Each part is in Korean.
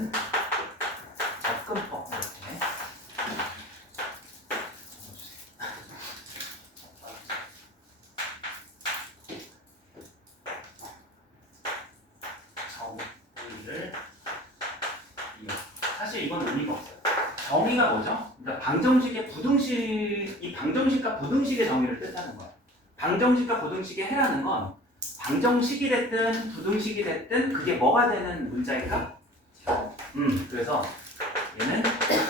하는 접근법 이렇게. 정의를 이용. 사실 이건 의미가 없어요. 정의가 뭐죠? 그러니까 방정식의 부등식, 이 방정식과 부등식의 정의를 뜻하는 거예요. 방정식과 부등식의 해라는 건 방정식이 됐든 부등식이 됐든 그게 뭐가 되는 문자일까? 그래서 얘는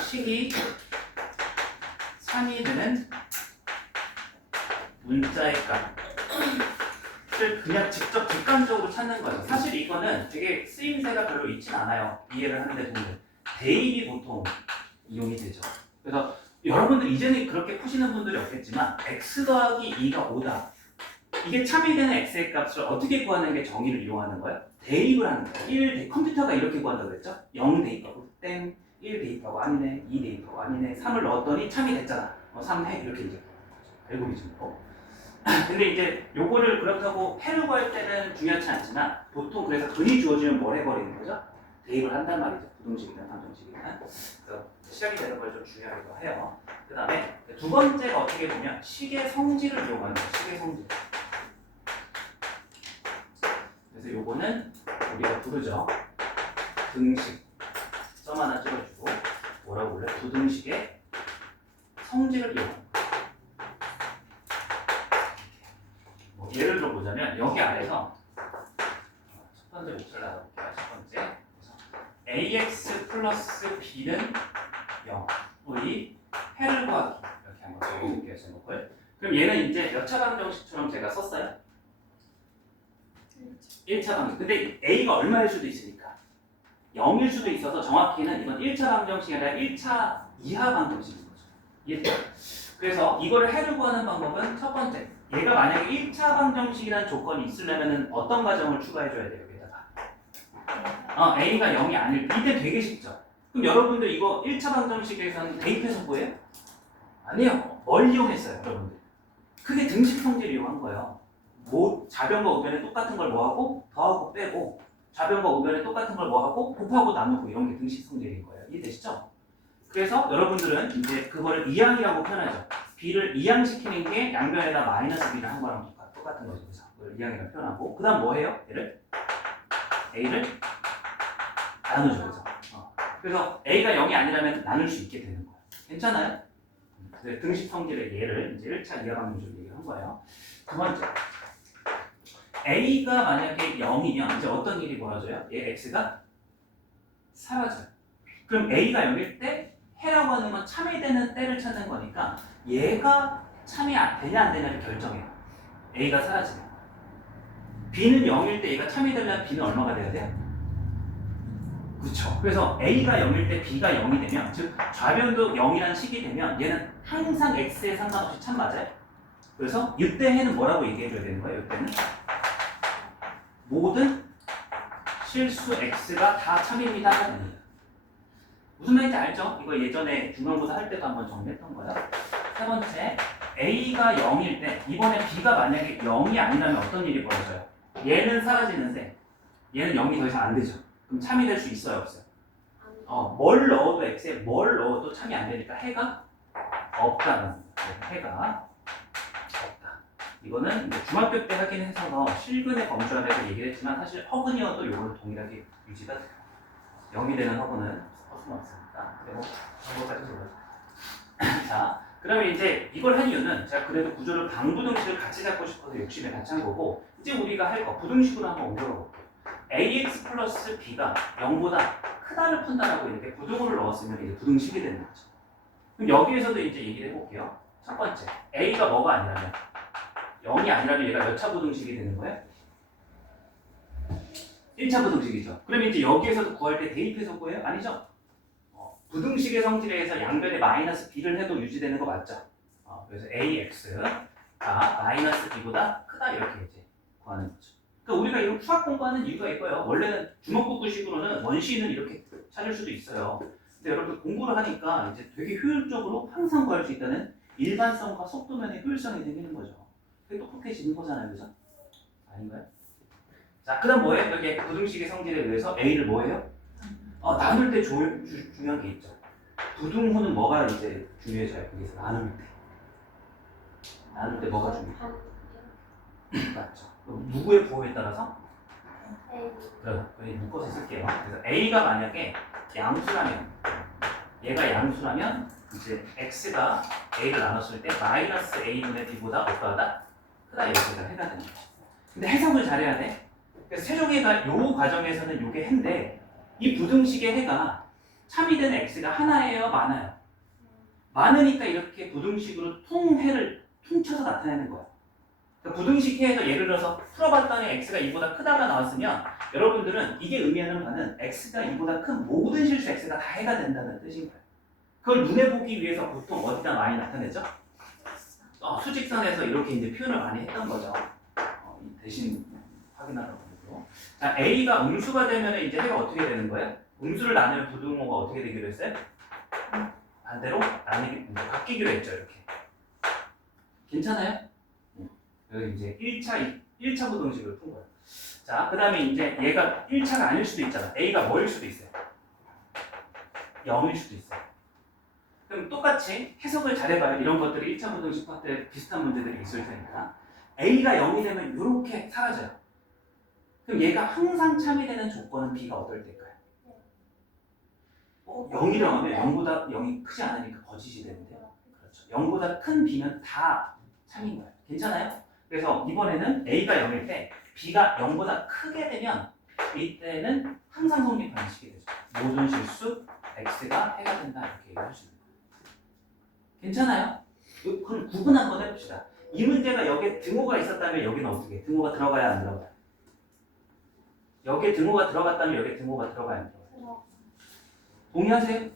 식이 3이 되는 문자의 값을 그냥 직접 객관적으로 찾는 거죠. 사실 이거는 되게 쓰임새가 별로 있진 않아요. 이해를 하는데 보면 대입이 보통 이용이 되죠. 그래서 여러분들 이제는 그렇게 푸시는 분들이 없겠지만 x 더하기 2가 5다. 이게 참이 되는 x의 값을 어떻게 구하는 게 정의를 이용하는 거예요? 대입을 하는 거예요. 컴퓨터가 이렇게 구한다고 했죠? 0 대입하고 땡, 1 대입하고 아니네, 2 대입하고 아니네, 3을 넣었더니 참이 됐잖아. 3 해 이렇게 이제 알고리즘으로. 근데 이제 요거를 그렇다고 해를 구할 때는 중요하지 않지만 보통 그래서 근이 주어지면 뭘 해버리는 거죠? 대입을 한단 말이죠. 부등식이든 방정식이든. 그래서 시작이 되는 걸 좀 중요하기도 해요. 그 다음에 두 번째가 어떻게 보면 식의 성질을 이용하는 거예요. 식의 성질. 그래서 요거는 우리가 부르죠. 등식. 점 하나 찍어주고 뭐라고 불러요? 부등식의 성질을 이용하는 거예요. 뭐 예를 들어 보자면 여기 아래서 첫 번째 몫을 나눠볼게요. 첫 번째 ax 플러스 b는 0 우리 해를 구하기 이렇게 한번 적어볼게요. 제목을. 그럼 얘는 이제 몇 차 방정식처럼 제가 썼어요? 1차 방정식. 근데 a가 얼마일 수도 있으니까 0일 수도 있어서 정확히는 이건 1차 방정식이 아니라 1차 이하 방정식인 거죠. 이해돼요? 그래서 이거를 해를 구하는 방법은 첫 번째 얘가 만약에 1차 방정식이라는 조건이 있으려면 어떤 과정을 추가해줘야 돼요? 여기다가 a가 0이 아닐 이때 되게 쉽죠. 그럼 여러분들 이거 1차 방정식에서는 대입해서 뭐예요? 아니요. 뭘 이용했어요 여러분들? 그게 등식 성질을 이용한 거예요. 뭐 좌변과 우변에 똑같은 걸 뭐하고 더하고 빼고 좌변과 우변에 똑같은 걸 뭐하고 곱하고 나누고 이런 게 등식 성질인 거예요. 이해되시죠? 그래서 여러분들은 이제 그거를 이항이라고 표현하죠. b를 이항시키는 게 양변에다 마이너스 b를 한 거랑 똑같은 거죠. 그래서 그걸 이항이라고 표현하고 그 다음 뭐 해요? 얘를 a를 나누죠. 그래서 a가 0이 아니라면 나눌 수 있게 되는 거예요. 괜찮아요? 등식 성질의 예를 이제 1차 이하 방정식으로 얘기한 거예요. 두 번째 a가 만약에 0이면 이제 어떤 일이 벌어져요? 얘 x가 사라져요. 그럼 a가 0일 때 해라고 하는 건 참이 되는 때를 찾는 거니까 얘가 참이 되냐 안 되냐를 결정해요. a가 사라지면. b는 0일 때 얘가 참이 되려면 b는 얼마가 돼야 돼요? 그렇죠. 그래서 a가 0일 때 b가 0이 되면 즉 좌변도 0이라는 식이 되면 얘는 항상 x에 상관없이 참 맞아요. 그래서 이때 해는 뭐라고 얘기해줘야 되는 거예요? 이때는 모든 실수 x가 다 참입니다. 무슨 말인지 알죠? 이거 예전에 중간고사 할 때도 한번 정리했던 거예요. 세 번째, a가 0일 때 이번에 b가 만약에 0이 아니라면 어떤 일이 벌어져요? 얘는 사라지는데 얘는 0이 더 이상 안 되죠. 그럼 참이 될 수 있어요? 없어요? 뭘 넣어도 x에 뭘 넣어도 참이 안 되니까 해가 없다는 거예요. 해가 없다. 이거는 이제 중학교 때 하긴 해서 실근의 범주라고 얘기를 했지만 사실 허근이어도 이거는 동일하게 유지가 돼요. 0이 되는 허근은 수는 없으니까. 그리고 정보까지 들어가죠. 자, 그러면 이제 이걸 한 이유는 제가 그래도 구조를 방부등식을 같이 잡고 싶어서 욕심에 같이 한 거고 이제 우리가 할 거 부등식으로 한번 옮겨가 볼게요. ax 플러스 b가 0보다 크다를 푼다라고 이렇게 부등호를 넣었으면 이제 부등식이 되는 거죠. 그럼 여기에서도 이제 얘기를 해볼게요. 첫 번째, a가 뭐가 아니라면 0이 아니라면 얘가 몇 차 부등식이 되는 거예요? 1차 부등식이죠. 그럼 이제 여기에서도 구할 때 대입해서 구해요? 아니죠? 부등식의 성질에 의해서 양변에 마이너스 b를 해도 유지되는 거 맞죠? 그래서 ax가 마이너스 b보다 크다 이렇게 이제 구하는 거죠. 그러니까 우리가 이런 수학 공부하는 이유가 이거예요. 원래는 주먹구구식으로는 원시는 이렇게 찾을 수도 있어요. 근데 여러분들 공부를 하니까 이제 되게 효율적으로 항상 구할 수 있다는 일반성과 속도면의 효율성이 생기는 거죠. 그게 똑똑해지는 거잖아요, 그죠? 아닌가요? 자, 그다음 뭐예요? 여기 부등식의 성질에 의해서 a를 뭐예요? 나눌 때 중요한 게 있죠. 부등호는 뭐가 이제 중요해져요? 여기서 나눌 때. 나눌 때 뭐가 중요해요? 맞죠. 누구의 부호에 따라서? 그래, 묶어서 쓸게요. 그래서 A가 만약에 양수라면, 얘가 양수라면 이제 X가 A를 나눴을 때 마이너스 A분의 B보다 어떠하다? 크다 이렇게 해가 되는 거죠. 근데 해석을 잘해야 돼. 그래서 세종해가 요 과정에서는 요게 해인데 이 부등식의 해가 참이된 X가 하나예요? 많아요? 많으니까 이렇게 부등식으로 통해를 퉁쳐서 나타내는 거야. 그러니까 부등식 해에서 예를 들어서 풀어봤더니 x가 2보다 크다가 나왔으면 여러분들은 이게 의미하는 바는 x가 2보다 큰 모든 실수 x가 다 해가 된다는 뜻인 거예요. 그걸 눈에 보기 위해서 보통 어디다 많이 나타내죠? 수직선에서 이렇게 이제 표현을 많이 했던 거죠. 대신 확인하라고. 자, a가 음수가 되면 이제 해가 어떻게 되는 거예요? 음수를 나누면 부등호가 어떻게 되기로 했어요? 반대로 바뀌기로 했죠, 이렇게. 괜찮아요? 여기 이제 1차 부등식을 푼 거예요. 자, 그 다음에 이제 얘가 1차가 아닐 수도 있잖아. A가 뭐일 수도 있어요? 0일 수도 있어요. 그럼 똑같이 해석을 잘해봐요. 이런 것들이 1차 부등식 파트에 비슷한 문제들이 있을 테니까. A가 0이 되면 이렇게 사라져요. 그럼 얘가 항상 참이 되는 조건은 B가 어떨 때일까요? 0이라고 하면 0보다 0이 크지 않으니까 거짓이 되는데요. 그렇죠. 0보다 큰 B는 다 참인 거예요. 괜찮아요? 그래서 이번에는 A가 0일 때 B가 0보다 크게 되면 이때는 항상 성립하는 식이 되죠. 모든 실수 X가 해가 된다 이렇게 얘기할 수 있는 거예요. 괜찮아요? 그럼 구분 한번 해봅시다. 이 문제가 여기에 등호가 있었다면 여기는 어떻게? 등호가 들어가야 안 들어가요? 여기에 등호가 들어갔다면 여기에 등호가 들어가야 안 들어가요? 동의하세요?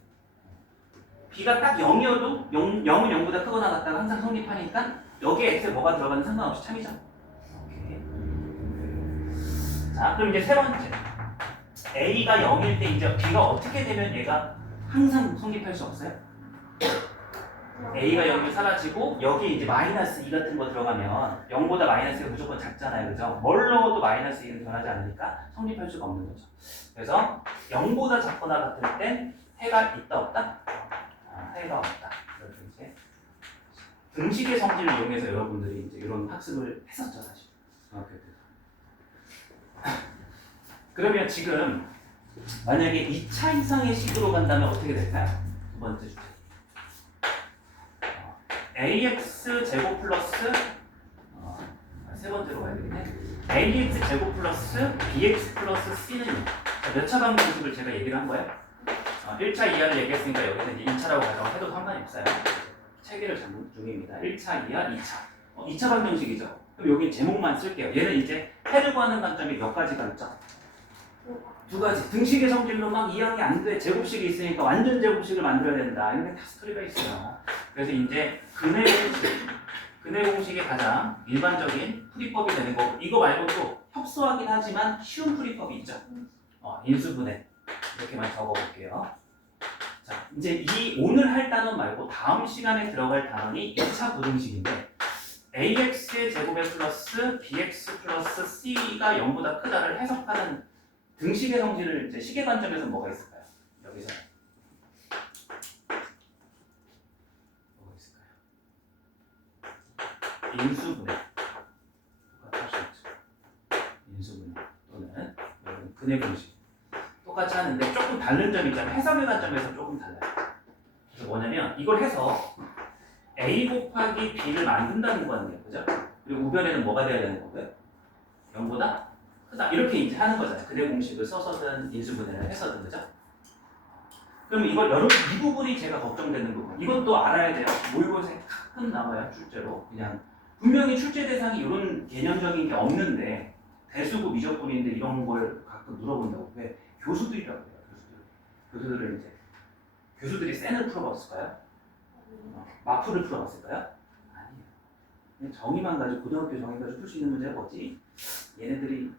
B가 딱 0이어도 0은 0보다 크거나 같다가 항상 성립하니까 여기에 x에 뭐가 들어가는 상관없이 참이죠. 오케이. 자, 그럼 이제 세 번째. a가 0일 때 이제 b가 어떻게 되면 얘가 항상 성립할 수 없어요? a가 0이 사라지고 여기 이제 마이너스 2 같은 거 들어가면 0보다 마이너스 2가 무조건 작잖아요. 그죠? 뭘 넣어도 마이너스 2는 변하지 않으니까 성립할 수가 없는 거죠. 그래서 0보다 작거나 같을 땐 해가 있다 없다? 해가 없다. 이렇게 이제 등식의 성질을 이용해서 여러분들이 이제 이런 학습을 했었죠, 사실. 중학교 때. 그러면 지금 만약에 2차 이상의 식으로 간다면 어떻게 될까요? 두 번째 주제. ax 제곱 플러스 세 번째로 가야 되겠네. ax 제곱 플러스 bx 플러스 c는 몇 차 방정식을 제가 얘기를 한 거예요? 1차 이하를 얘기했으니까 여기서 이제 2차라고 가정해도 상관이 없어요. 체계를 잡는 중입니다. 1차 이하, 2차. 2차 방정식이죠. 그럼 여기 제목만 쓸게요. 얘는 이제 해를 구하는 관점이 몇 가지가 있죠? 두 가지. 등식의 성질로 막 이항이 안 돼. 제곱식이 있으니까 완전 제곱식을 만들어야 된다. 이런 게 다 스토리가 있어요. 그래서 이제 근해 공식의 가장 일반적인 풀이법이 되는 거고, 이거 말고도 협소하긴 하지만 쉬운 풀이법이 있죠. 인수분해. 이렇게만 적어볼게요. 자, 이제 이 오늘 할 단원 말고 다음 시간에 들어갈 단원이 2차 부등식인데 ax의 제곱에 플러스 bx 플러스 c가 0보다 크다를 해석하는 등식의 성질을 이제 식의 관점에서 뭐가 있을까요? 여기서 뭐가 있을까요? 인수분해. 똑같이 할 수 있죠. 인수분해 또는 근해 공식. 똑같이 하는데 조금 다른 점이 있잖아요. 해석의 관점에서 조금 달라요. 그래서 뭐냐면 이걸 해서 a 곱하기 b를 만든다는 거거든요. 그죠? 그리고 우변에는 뭐가 돼야 되는 거고요? 0보다 크다. 이렇게 이제 하는 거잖아요. 근해 공식을 써서든 인수분해를 해서든. 그죠? 그럼 이걸 여러분 이 부분이 제가 걱정되는 부분. 이것도 알아야 돼요. 모의고사에 가끔 나와요. 출제로. 그냥 분명히 출제 대상이 이런 개념적인 게 없는데 대수고 미적분인데 이런 걸 가끔 물어본다고. 왜? 교수들이라고 해요. 교수들은 이제 교수들이 센을 풀어봤을까요? 마프를 풀어봤을까요? 아니에요. 그냥 정의만 가지고 고등학교 정의 가지고 풀 수 있는 문제가 뭐지? 얘네들이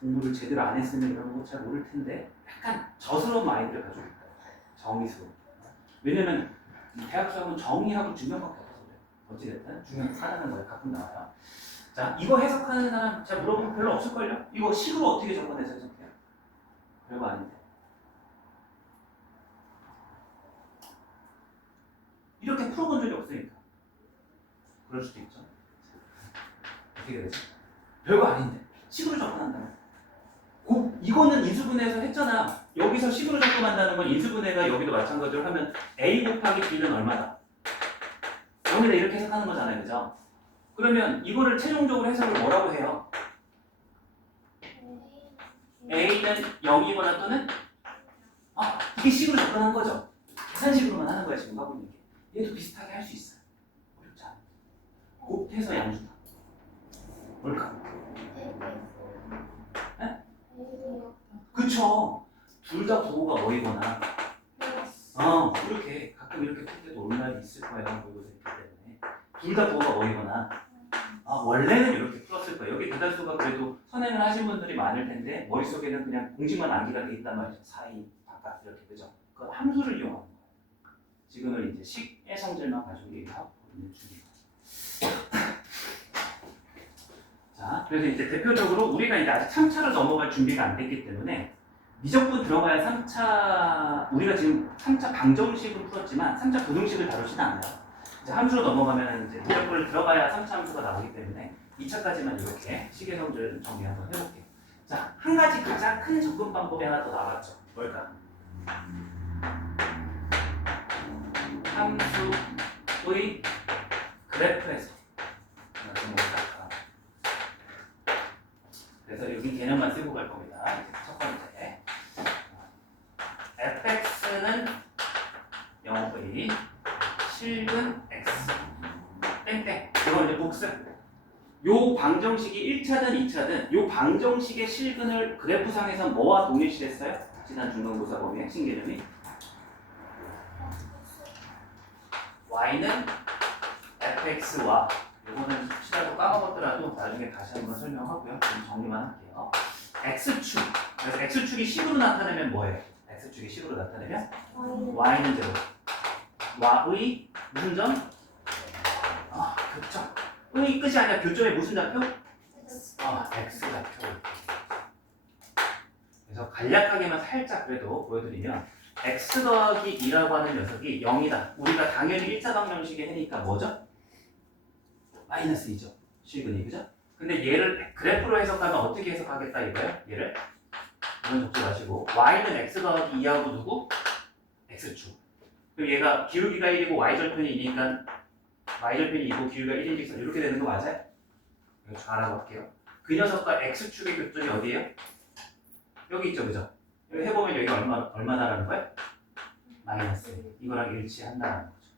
공부를 제대로 안 했으면 이런 거 잘 모를 텐데 약간 저스러운 마인드를 가지고 있어요. 정의수. 왜냐면 대학 수학은 정의하고 증명밖에 없어서 그래요. 어찌됐든 중요한 하나는 거예요. 가끔 나와요. 자, 이거 해석하는 사람 제가 물어보면 별로 없을걸요? 이거 식으로 어떻게 접근해서 해석해요? 별거 아닌데. 이렇게 풀어본 적이 없으니까. 그럴 수도 있죠. 어떻게 되지? 별거 아닌데 식으로 접근한다면 이거는 인수분해에서 했잖아. 여기서 식으로 접근한다는 건 인수분해가 여기도 마찬가지로 하면 a 곱하기 b는 얼마다? 여기다 이렇게 해석하는 거잖아요. 그죠? 그러면 이거를 최종적으로 해석을 뭐라고 해요? a는 0이거나 또는 이게 식으로 접근한 거죠. 계산식으로만 하는 거야 지금 하고 있는 게. 얘도 비슷하게 할 수 있어요. 어렵지 않아. 곱해서 양수다. 뭘까? 네? 그쵸. 둘 다 부호가 어이거나 이렇게 가끔 이렇게 풀 때도 온라인 있을 거예요. 모의고사 있기 때문에 둘 다 부호가 어이거나 원래는 이렇게 풀었을 거예요. 여기 대다수가 그래도 선행을 하신 분들이 많을 텐데 머릿속에는 그냥 공식만 암기가 돼 있단 말이죠. 사이, 바깥 이렇게 그죠? 그 함수를 이용하는 거예요. 지금은 이제 식의 성질만 가지고 얘기하고 있는 중이에요. 자, 그래서 이제 대표적으로 우리가 이제 아직 3차를 넘어갈 준비가 안 됐기 때문에 미적분 들어가야 3차, 우리가 지금 3차 방정식은 풀었지만 3차 부등식을 다루지는 않아요. 이제 함수로 넘어가면 이제 미적분을 들어가야 3차 함수가 나오기 때문에 2차까지만 이렇게 식의 성질 정리 한번 해볼게요. 자, 한 가지 가장 큰 접근 방법이 하나 더 나왔죠. 뭘까? 함수의 그래프에서 그래서 여기 개념만 쓰고 갈 겁니다. 첫 번째 fx는 0의 실근 x 땡땡 이건 이제 복습. 요 방정식이 1차든 2차든 요 방정식의 실근을 그래프상에서 뭐와 동일시했어요? 지난 중간고사 범위 핵심 개념이 y는 fx와 이거는 시라고 까먹었더라도 나중에 다시 한번 설명하고요. 좀 정리만 할게요. x축. 그래서 x축이 10으로 나타내면 뭐예요? x축이 10으로 나타내면 y는 제로. 와의 무슨 점? 교점. 의 끝이 아니라 교점에 무슨 좌표? x 좌표. 그래서 간략하게만 살짝 그래도 보여드리면 x 더하기 2라고 하는 녀석이 0이다. 우리가 당연히 1차 방정식에 하니까 뭐죠? 마이너스 2죠. 실근이 그죠? 근데 얘를 그래프로 해석하면 어떻게 해석하겠다 이거예요? 얘를 이건 적지 마시고 y는 x 더하기 2하고 누구? x축. 그럼 얘가 기울기가 1이고 y절편이 2니까 y절편이 2고 기울기가 1인 직선 이렇게 되는 거 맞아요? 이거 잘 알아볼게요. 그 녀석과 x축의 교점이 어디예요? 여기 있죠, 그죠? 여기 해보면 여기 얼마나라는 거예요? 마이너스. 이거랑 일치한다는 거죠.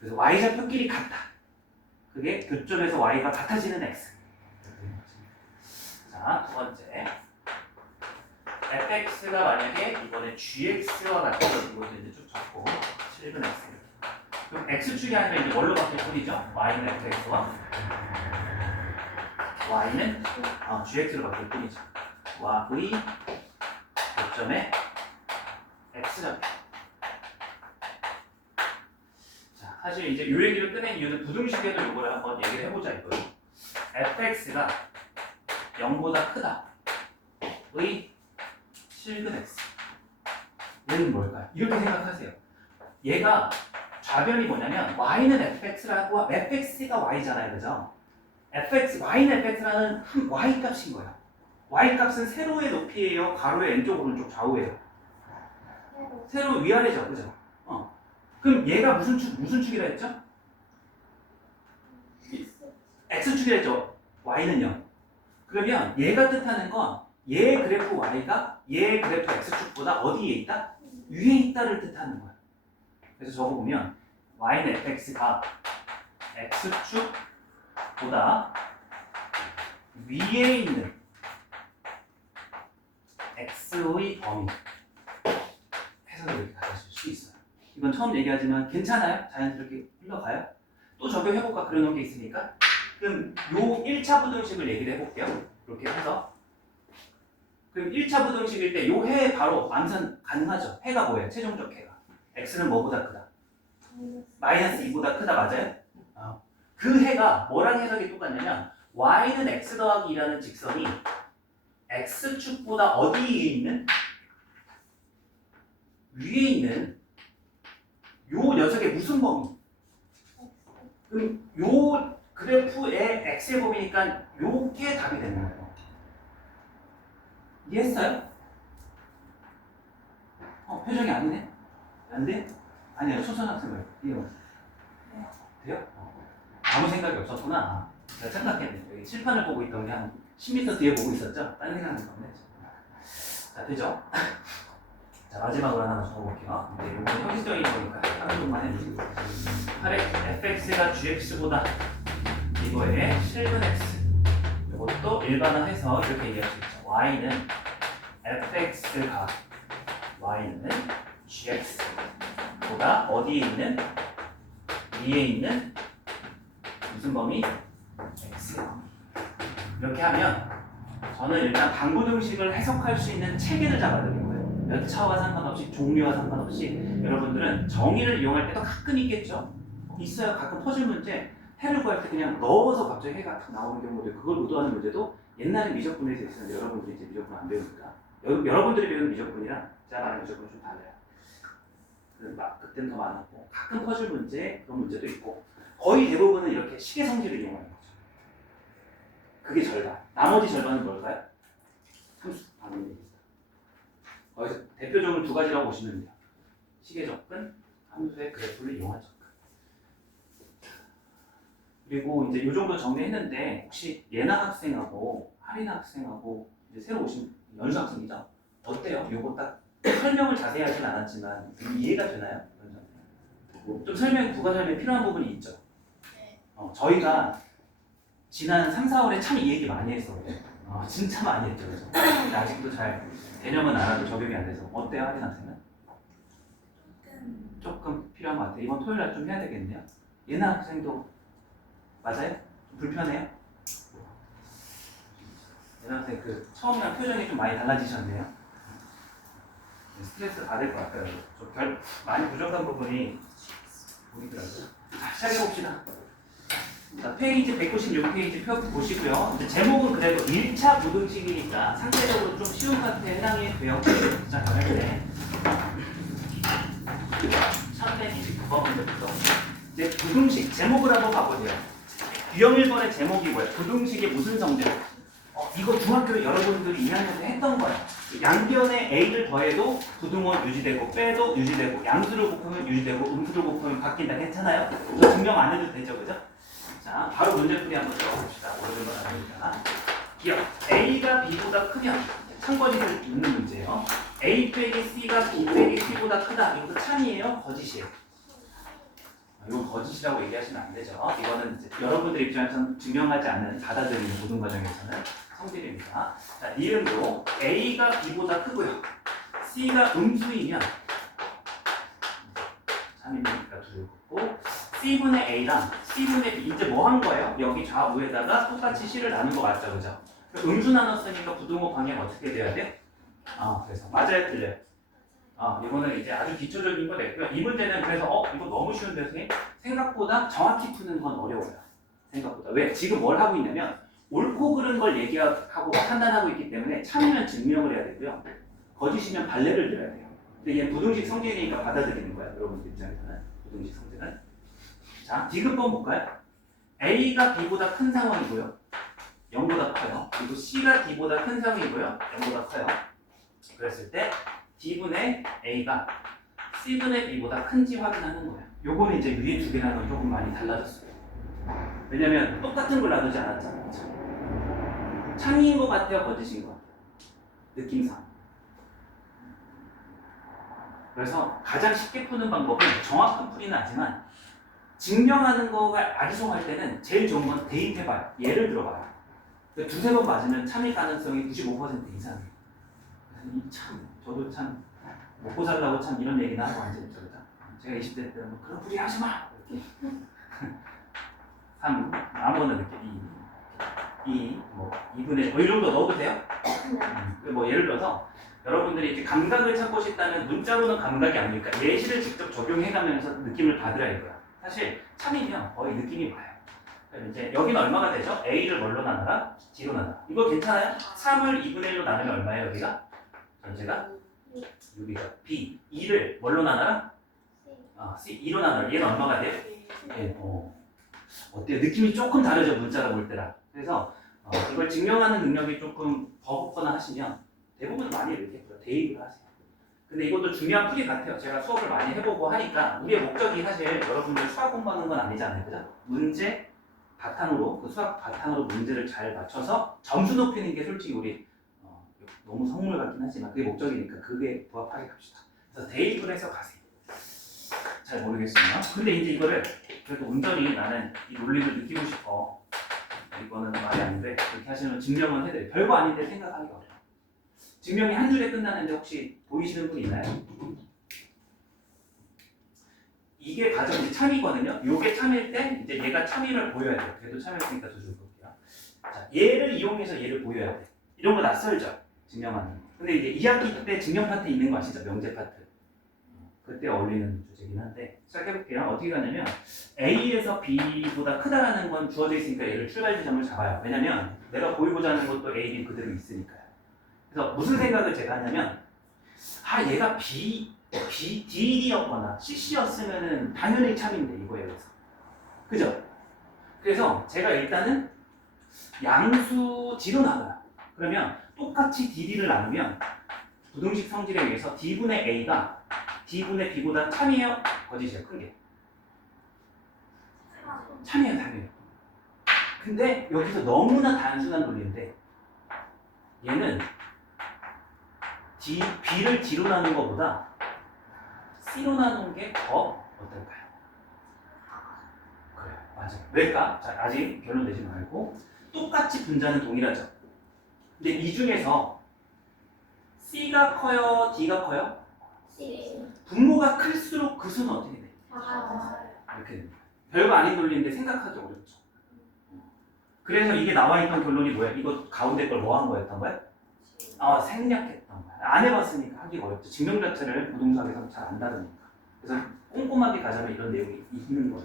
그래서 y좌표끼리 같다. 그게 교점에서 y가 같아지는 x. 자, 두 번째. fx가 만약에 이번에 gx와 같은 이것도 이제 쭉 적고 실근 x. 그럼 x축이 아니라 이제 뭘로 바뀔 뿐이죠? y는 fx와 y는 gx로 바뀔 뿐이죠. y의 교점에 x좌표. 자, 사실 이제 이 얘기를 꺼낸 이유는 부등식에도 이걸 한번 얘기를 해보자 이거예요. fx가 0보다 크다. 의 실근 x. 얘는 뭘까요? 이렇게 생각하세요. 얘가 좌변이 뭐냐면 y는 fx라고 fx가 y잖아요, 그죠? y는 fx라는 한 y 값인 거야. y 값은 세로의 높이예요, 가로의 왼쪽 오른쪽 좌우예요. 세로 위아래죠, 그죠? 그럼 얘가 무슨 축이라 했죠? x축이라 했죠. y는 0. 그러면 얘가 뜻하는 건 얘 그래프 y가 얘 그래프 x축보다 어디에 있다? 위에 있다를 뜻하는 거야. 그래서 적어보면 y는 fx가 x축보다 위에 있는 x의 범위 해석을 이렇게 가르칠 수 있어요. 이건 처음 얘기하지만 괜찮아요? 자연스럽게 흘러가요? 또 적용해볼까? 그려놓은 게 있으니까. 그럼 요 1차 부등식을 얘기를 해볼게요. 이렇게 해서 그럼 1차 부등식일 때 요 해 바로 암산 가능하죠? 해가 뭐예요? 최종적 해가 x는 뭐보다 크다? 마이너스 2보다 크다 맞아요? 그 해가 뭐랑 해석이 똑같냐면 y는 x 더하기 2라는 직선이 x축보다 어디에 있는? 위에 있는 요 녀석의 무슨 범위? 그럼 요 그래프의 엑셀 범위니까 요게 답이 되는 거예요. 이해했어요? 표정이 아니네? 안 돼? 아니야, 초등학생들. 이거. 돼요? 아무 생각이 없었구나. 제가 착각했네. 여기 칠판을 보고 있던 게 한 10m 뒤에 보고 있었죠? 딴 생각은 없네. 자, 되죠? 자, 마지막으로 하나 더 볼게요. 이제 이건 형식적인 거니까 한 번만 해주세요. 8의 fx가 gx보다 이거의 실근 x. 이것도 일반화해서 이렇게 얘기할 수 있죠. y는 fx가 y는 gx보다 어디에 있는 위에 있는 무슨 범위? x. 이렇게 하면 저는 일단 방부등식을 해석할 수 있는 체계를 잡아드린 거예요. 몇 차와 상관없이 종류와 상관없이 여러분들은 정의를 이용할 때도 가끔 있겠죠. 있어요. 가끔 퍼즐 문제 해를 구할 때 그냥 넣어서 갑자기 해가 탁 나오는 경우도 그걸 의도하는 문제도 옛날에 미적분에서 있었는데 여러분들이 이제 미적분 안 배우니까 여러분들이 배우는 미적분이랑 제가 말하는 미적분이 좀 달라요. 그때는 더 많았고 가끔 퍼즐 문제 그런 문제도 있고 거의 대부분은 이렇게 시계 성질을 이용하는 거죠. 그게 절반. 나머지 절반은 뭘까요? 함수 방정식입니다. 거기서 대표적으로 두 가지라고 보시면 돼요. 시계 접근, 함수의 그래프를 이용한 접근. 그리고 이제 이 정도 정리했는데 혹시 예나 학생하고 하리나 학생하고 이제 새로 오신 연수 학생이죠? 어때요? 요거 딱 설명을 자세히 하진 않았지만 이해가 되나요? 좀 부가 설명이 필요한 부분이 있죠. 저희가 지난 3, 4월에 참 이 얘기 많이 했어요. 진짜 많이 했죠. 그래서 근데 아직도 잘 개념은 알아도 적용이 안 돼서 어때요, 하린 학생은? 조금 필요한 것 같아요. 이번 토요일 날 좀 해야 되겠네요. 예나 학생도 맞아요? 좀 불편해요? 예나 학생 그 처음이랑 표정이 좀 많이 달라지셨네요. 스트레스 받을 것 같아요. 좀 많이 부족한 부분이 보이더라고요. 자, 시작해봅시다. 자, 페이지 196페이지 표 보시고요. 이제 제목은 그래도 1차 부등식이니까 상대적으로 좀 쉬운 파트에 해당이 돼요. 시작할 때 1129번 문제부터 이제 부등식 제목을 한번 봐보세요. 유형 1번의 제목이 뭐예요? 부등식의 무슨 성질? 이거 중학교 여러분들이 2학년 때 했던 거예요. 양변에 a를 더해도 부등호 유지되고 빼도 유지되고 양수를 곱하면 유지되고 음수를 곱하면 바뀐다. 괜찮아요? 이거 증명 안 해도 되죠, 그죠? 자, 바로 문제풀이 한번 들어봅시다. 오래된 건 아니니까. 기억. A가 B보다 크면 참거짓을 묻는 문제예요. A 빼기 C가 B 빼기 C보다 크다. 이것도 참이에요? 거짓이에요? 이건 거짓이라고 얘기하시면 안 되죠. 이거는 이제 여러분들 입장에서는 증명하지 않는 받아들이는 모든 과정에서는 성질입니다. 자, 니은도 A가 B보다 크고요. C가 음수이면 참이니까 둘을 긋고 C분의 A랑 C분의 B 이제 뭐 한 거예요? 여기 좌우에다가 똑같이 C를 나눈 거 맞죠? 그죠? 음수 나눴으니까 부등호 방향 어떻게 돼야 돼? 그래서 맞아요? 틀려요? 이거는 이제 아주 기초적인 거 냈고요. 이 문제는 그래서 이거 너무 쉬운데 선생님? 생각보다 정확히 푸는 건 어려워요. 생각보다. 왜? 지금 뭘 하고 있냐면 옳고 그른 걸 얘기하고 판단하고 있기 때문에 참이면 증명을 해야 되고요. 거짓이면 발레를 들어야 돼요. 근데 얘는 부등식 성질이니까 받아들이는 거야. 여러분들 입장에서는 부등식 성질은. 자, 디귿번 볼까요? A가 B보다 큰 상황이고요. 0보다 커요. 그리고 C가 D보다 큰 상황이고요. 0보다 커요. 그랬을 때 D분의 A가 C분의 B보다 큰지 확인하는 거예요. 요거는 이제 위에 두 개랑은 조금 많이 달라졌어요. 왜냐면 똑같은 걸 나누지 않았잖아요. 참인 것 같아요? 거짓인 것 같아요? 느낌상. 그래서 가장 쉽게 푸는 방법은 정확한 풀이는 하지만 증명하는 거가 아리송할 때는 제일 좋은 건 대입해봐요. 예를 들어봐요. 두세 번 맞으면 참일 가능성이 95% 이상이에요. 참, 저도 참 먹고 살라고 참 이런 얘기나 하고 앉아있죠. 그죠? 제가 20대 때는 뭐 그런 풀이 하지 마! 이렇게 3, 아무거나 이렇게 2, 뭐 2분의 이 정도 넣어도 돼요? 뭐 예를 들어서 여러분들이 이제 감각을 찾고 싶다면 문자로는 감각이 아니니까 예시를 직접 적용해가면서 느낌을 받으라 이거야. 사실 참이면 거의 느낌이 와요. 그럼 이제 여기는 얼마가 되죠? A를 뭘로 나눠라? D로 나눠라. 이거 괜찮아요? 3을 2분의 1로 나누면 얼마예요? 여기가? 전체가? 6이죠. B, 2를 뭘로 나눠라? C, 2로 나눠라. 얘는 얼마가 돼요? 예, 어때요? 느낌이 조금 다르죠, 문자로 볼 때랑. 그래서 이걸 증명하는 능력이 조금 버겁거나 하시면 대부분 많이 이렇게 대입을 하세요. 근데 이것도 중요한 풀이 같아요. 제가 수업을 많이 해보고 하니까 우리의 목적이 사실 여러분들 수학 공부하는 건 아니잖아요. 그죠? 문제 바탕으로, 그 수학 바탕으로 문제를 잘 맞춰서 점수 높이는 게 솔직히 우리 너무 성물 같긴 하지만 그게 목적이니까 그게 부합하게 갑시다. 그래서 대입을 해서 가세요. 잘 모르겠어요. 근데 이제 이거를 그래도 온전히 나는 이 논리를 느끼고 싶어. 이거는 말이 아닌데 그렇게 하시면 증명은 해드려요. 별거 아닌데 생각하기가 어려워. 증명이 한 줄에 끝나는데 혹시 보이시는 분 있나요? 이게 가장 이제 참이거든요. 요게 참일 때 이제 얘가 참이를 보여야 돼요. 그래도 참였으니까 두 줄 볼게요. 자, 얘를 이용해서 얘를 보여야 돼. 이런 거 낯설죠? 증명하는 거. 근데 이제 2학기 때 증명 파트 있는 거 아시죠? 명제 파트. 그때 어울리는 주제긴 한데 시작해볼게요. 어떻게 가냐면 A에서 B보다 크다라는 건 주어져 있으니까 얘를 출발 지점을 잡아요. 왜냐면 내가 보이고자 하는 것도 A, B 그대로 있으니까요. 그래서 무슨 생각을 제가 하냐면 얘가 D였거나 CC였으면은 당연히 참인데 이거에 대해서. 그죠? 그래서 제가 일단은 양수 D로 나눠요. 그러면 똑같이 DD를 나누면 부등식 성질에 의해서 D분의 A가 D분의 B보다 참이에요? 거짓이에요? 큰 게? 참이에요, 당연히. 근데 여기서 너무나 단순한 논리인데 얘는 B를 D로 나눈 것보다 C로 나눈 게 더 어떨까요? 그래요, 맞아요. 왜일까? 자, 아직 결론 내지 말고 똑같이 분자는 동일하죠. 근데 이 중에서 C가 커요? D가 커요? 분모가 클수록 그 수는 어떻게 돼? 이렇게 됩니다. 별거 아닌 논리인데 생각하기 어렵죠. 그래서 이게 나와 있던 결론이 뭐야? 이거 가운데 걸 뭐 한 거였던 거야? 생략했던 거야. 안 해봤으니까 하기 어렵죠. 증명 자체를 부동산에서 잘 안 다루니까. 그래서 꼼꼼하게 가자면 이런 내용이 있는 거야.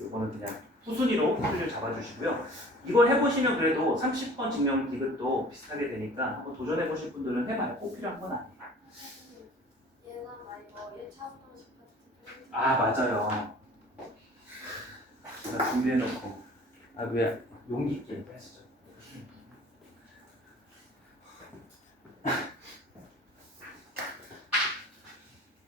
이거는 그냥 후순위로 풀을 잡아주시고요. 이걸 해보시면 그래도 30번 증명 디귿도 비슷하게 되니까 한번 도전해보실 분들은 해봐요. 꼭 필요한 건 아니에요. 얘는 말고 1차 부동식 파트. 맞아요. 제가 준비해놓고 왜 용기 있게 하시죠.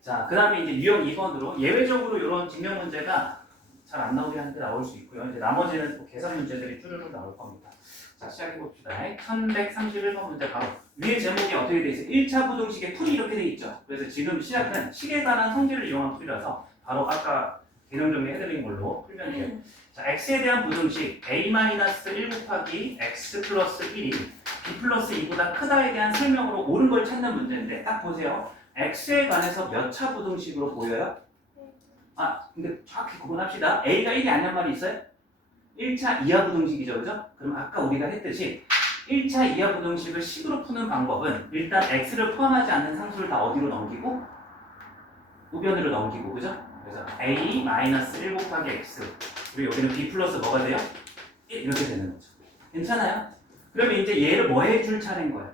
자, 그 다음에 이제 유형 2번으로 예외적으로 이런 증명 문제가 잘 안 나오긴 하는데 나올 수 있고요. 이제 나머지는 또 계산 문제들이 쭈르륵 나올 겁니다. 자, 시작해봅시다. 1131번 문제 바로 위의 제목이 어떻게 돼 있어요? 1차 부등식의 풀이 이렇게 돼 있죠. 그래서 지금 시작은 식에 관한 성질을 이용한 풀이라서 바로 아까 개념 정리해드린 걸로 풀면 돼요. 자, x에 대한 부등식 a-1 곱하기 x 플러스 1이 b 플러스 2보다 크다에 대한 설명으로 옳은 걸 찾는 문제인데 딱 보세요. x에 관해서 몇 차 부등식으로 보여요? 근데 정확히 구분합시다. a가 1이 아니란 말이 있어요? 1차 이하 부등식이죠, 그죠? 그럼 아까 우리가 했듯이 1차 이하 부등식을 식으로 푸는 방법은 일단 x를 포함하지 않는 상수를 다 어디로 넘기고? 우변으로 넘기고, 그죠? 그래서 a-1 곱하기 x 그리고 여기는 b 플러스 뭐가 돼요? 1 이렇게 되는 거죠. 괜찮아요? 그러면 이제 얘를 뭐 해줄 차례인 거예요?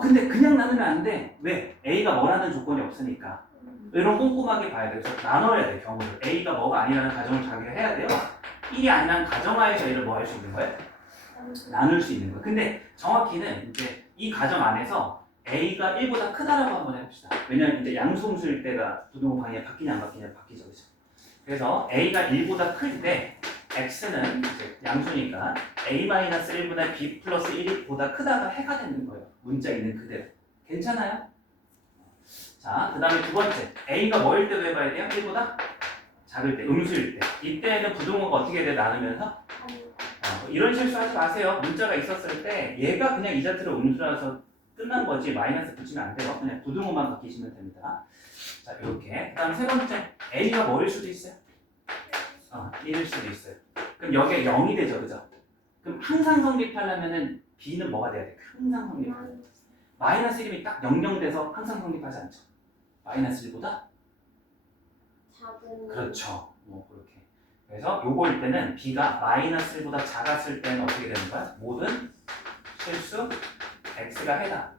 근데 그냥 나누면 안 돼. 왜? a가 뭐라는 조건이 없으니까. 이런 꼼꼼하게 봐야 돼요. 그래서 나눠야 돼, 경우를. a가 뭐가 아니라는 가정을 자기가 해야 돼요. 1이 아니라는 가정하에서 얘를 뭐 할 수 있는 거예요? 나눌 수 있는 거예요. 근데 정확히는 이제 이 가정 안에서 a가 1보다 크다라고 한번 해봅시다. 왜냐면 이제 양수함수일 때가 부등호 방향이 바뀌냐 안 바뀌냐 바뀌죠, 그죠? 그래서 a가 1보다 클 때 x는 이제 양수니까 a-1분의 b 플러스 1이 보다 크다가 해가 되는 거예요. 문자 있는 그대로. 괜찮아요? 자, 그 다음에 두 번째. a가 뭐일 때도 해봐야 돼요? 1보다 작을 때, 음수일 때. 이때는 부등호가 어떻게 돼? 나누면서? 이런 실수하지 마세요. 문자가 있었을 때 얘가 그냥 이 자체로 음수라서 끝난 거지 마이너스 붙이면 안 돼요. 그냥 부등호만 바뀌시면 됩니다. 자, 이렇게. 그 다음 세 번째. a가 뭐일 수도 있어요? 1일 수도 있어요. 그럼 여기에 0이 되죠, 그죠? 그럼 항상 성립하려면은 b는 뭐가 돼야 돼? 항상 성립하려면. 마이너스 1이면 딱 00 돼서 항상 성립하지 않죠. 마이너스 1보다? 작은. 그렇죠. 뭐 그렇게. 그래서 요거일 때는 b가 마이너스 1보다 작았을 때는 어떻게 되는 거야? 모든 실수 x가 해당.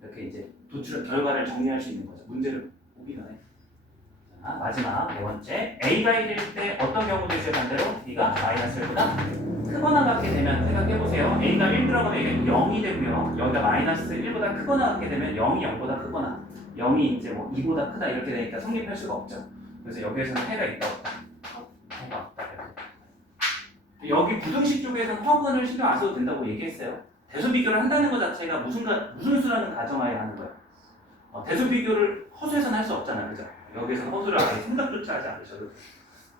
이렇게 이제 도출의 결과를 정리할 수 있는 거죠. 문제를 보기 전에. 자, 자, 마지막 네 번째. A가 1일 때 어떤 경우도 있어요? 반대로 B가 마이너스 1보다 크거나 같게 되면 생각해보세요. A가 1 들어가면 이게 0이 되고요. 여기가 마이너스 1보다 크거나 같게 되면 0이 0보다 크거나 0이 이제 뭐 2보다 크다 이렇게 되니까 성립할 수가 없죠. 그래서 여기에서는 해가 있다 없다. 해가 없다. 여기 부등식 쪽에서는 허근을 신경 안 써도 된다고 얘기했어요. 대수 비교를 한다는 것 자체가 무슨 수라는 가정하에 하는 거예요. 대수 비교를 허수에서는 할 수 없잖아요. 그죠? 여기에서는 허수를 아예 생각조차 하지 않으셔도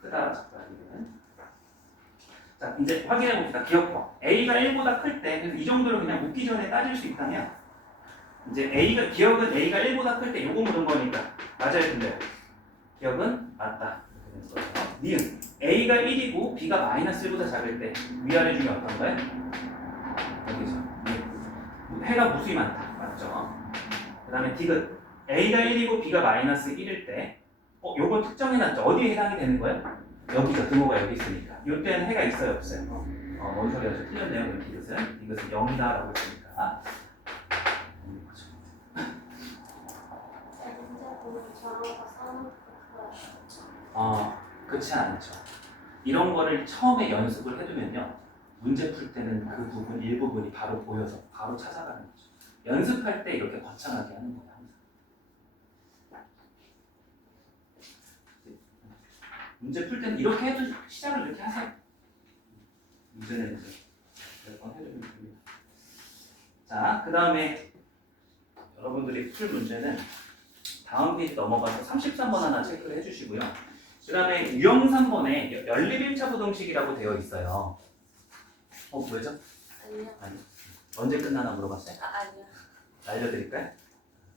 크다 작다 이거는. 자, 이제 확인해 봅시다. 기억법. A가 1보다 클 때, 그래서 이 정도로 그냥 묻기 전에 따질 수 있다면, 이제 기억은 A가 1보다 클 때 요거 묻은 거니까 맞아야 된대요. 기억은 맞다. 이렇게 되는 거죠. 니은 A가 1이고 B가 마이너스 1보다 작을 때 위아래 중에 어떤 거예요? 여기죠. 니은. 해가 무수히 많다. 맞죠? 그 다음에 디귿 A가 1이고 B가 마이너스 1일 때 요거 특정해놨죠. 어디에 해당이 되는 거예요? 여기죠. 등호가 여기 있으니까. 이때는 해가 있어요? 없어요? 뭔 소리야? 좀 틀렸네요. 디귿은 0이다라고 했으니까. 문제 보면 저런 거 써놓고 그렇지 않죠. 이런 거를 처음에 연습을 해두면요. 문제 풀 때는 그 부분, 일부분이 바로 보여서 바로 찾아가는 거죠. 연습할 때 이렇게 거창하게 하는 거예요. 항상. 문제 풀 때는 이렇게 해도 시작을 이렇게 하세요. 문제는 이제 몇 번 해주면 됩니다. 자, 그 다음에 여러분들이 풀 문제는 다음 페이지 넘어가서 33번 하나 체크를 해주시고요. 그 다음에 유형 3번에 연립 1차 부등식이라고 되어 있어요. 왜죠? 아니요. 아니. 언제 끝나나 물어봤어요? 아니요. 알려드릴까요?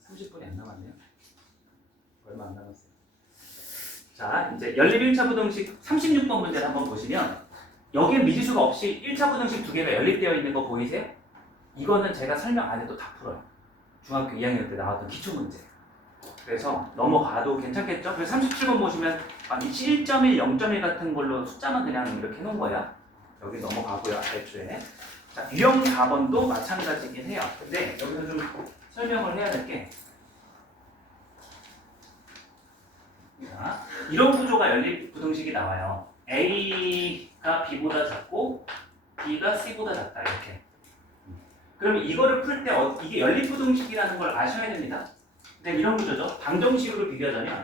30분이 안 남았네요. 얼마 안 남았어요. 자, 이제 연립 1차 부등식 36번 문제를 한번 보시면 여기에 미지수가 없이 1차 부등식 두 개가 연립되어 있는 거 보이세요? 이거는 제가 설명 안 해도 다 풀어요. 중학교 2학년 때 나왔던 기초 문제. 그래서 넘어가도 괜찮겠죠? 그래서 37번 보시면 1.1, 0.1 같은 걸로 숫자만 그냥 이렇게 해놓은 거예요. 여기 넘어가고요. 아래쪽에. 자, 유형 4번도 마찬가지긴 해요. 근데 여기서 좀 설명을 해야 될 게 이런 구조가 연립 부등식이 나와요. A가 B보다 작고 B가 C보다 작다 이렇게. 그러면 이거를 풀 때 이게 연립 부등식이라는 걸 아셔야 됩니다. 근데 이런 구조죠. 방정식으로 비교하자면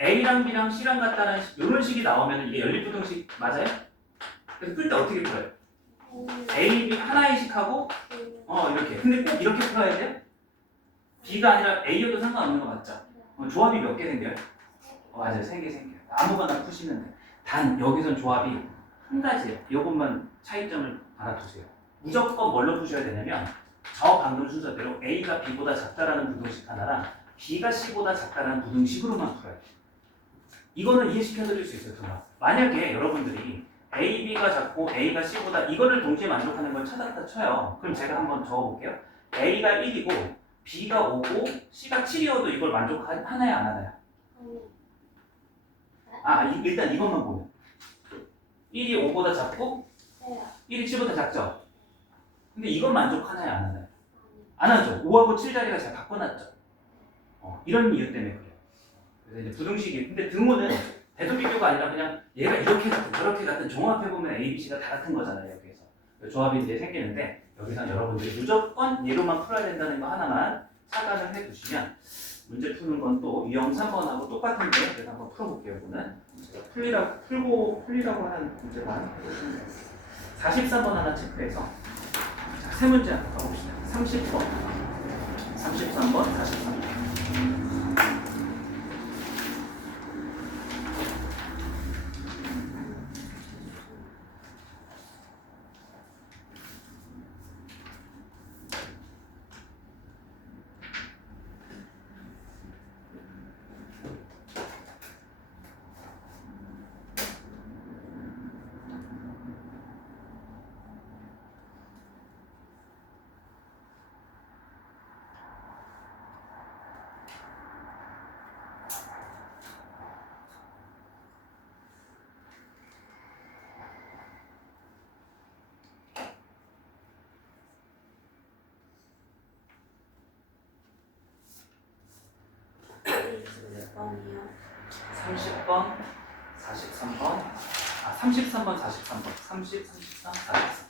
A랑 B랑 C랑 같다는 이런 식이 나오면 이게 연립 부등식 맞아요? 그래서 풀 때 어떻게 풀어요? A, B 하나의 식하고 이렇게. 근데 꼭 이렇게 풀어야 돼요? B가 아니라 A여도 상관없는 거 맞죠? 조합이 몇 개 생겨요? 맞아요. 3개 생겨요. 아무거나 푸시면 돼요. 단 여기선 조합이 한 가지예요. 이것만 차이점을 알아두세요. 무조건 뭘로 푸셔야 되냐면 저 방금 순서대로 A가 B보다 작다라는 부등식 하나랑 B가 C보다 작다라는 부등식으로만 풀어요. 이거는 이해시켜드릴 수 있어요. 정말. 만약에 여러분들이 A, B가 작고 A가 C보다 이거를 동시에 만족하는 걸 찾았다 쳐요. 그럼 제가 한번 적어볼게요. A가 1이고 B가 5고 C가 7이어도 이걸 만족하나요? 안 하나요? 일단 이것만 보면 1이 5보다 작고 1이 7보다 작죠? 근데 이건 만족하나요? 안 하나요? 안 하죠. 5하고 7 자리가 제가 바꿔놨죠. 이런 이유 때문에 그래요. 그래서 이제 부등식이 근데 등호는 대수 비교가 아니라 그냥 얘가 이렇게 같은 저렇게 같은 종합해보면 A, B, C가 다 같은 거잖아요. 여기에서 조합이 이제 생기는데 여기서 여러분들이 무조건 얘로만 풀어야 된다는 거 하나만 착안을 해두시면 문제 푸는 건 또 유형 3번하고 똑같은데 그래서 한번 풀어볼게요. 이거는 풀리라고 하는 문제만 43번 하나 체크해서 세 문제 한번 가봅시다. 30번, 33번, 43번. 몇 번이요? 30번, 43번, 33번, 43번, 30, 33, 43.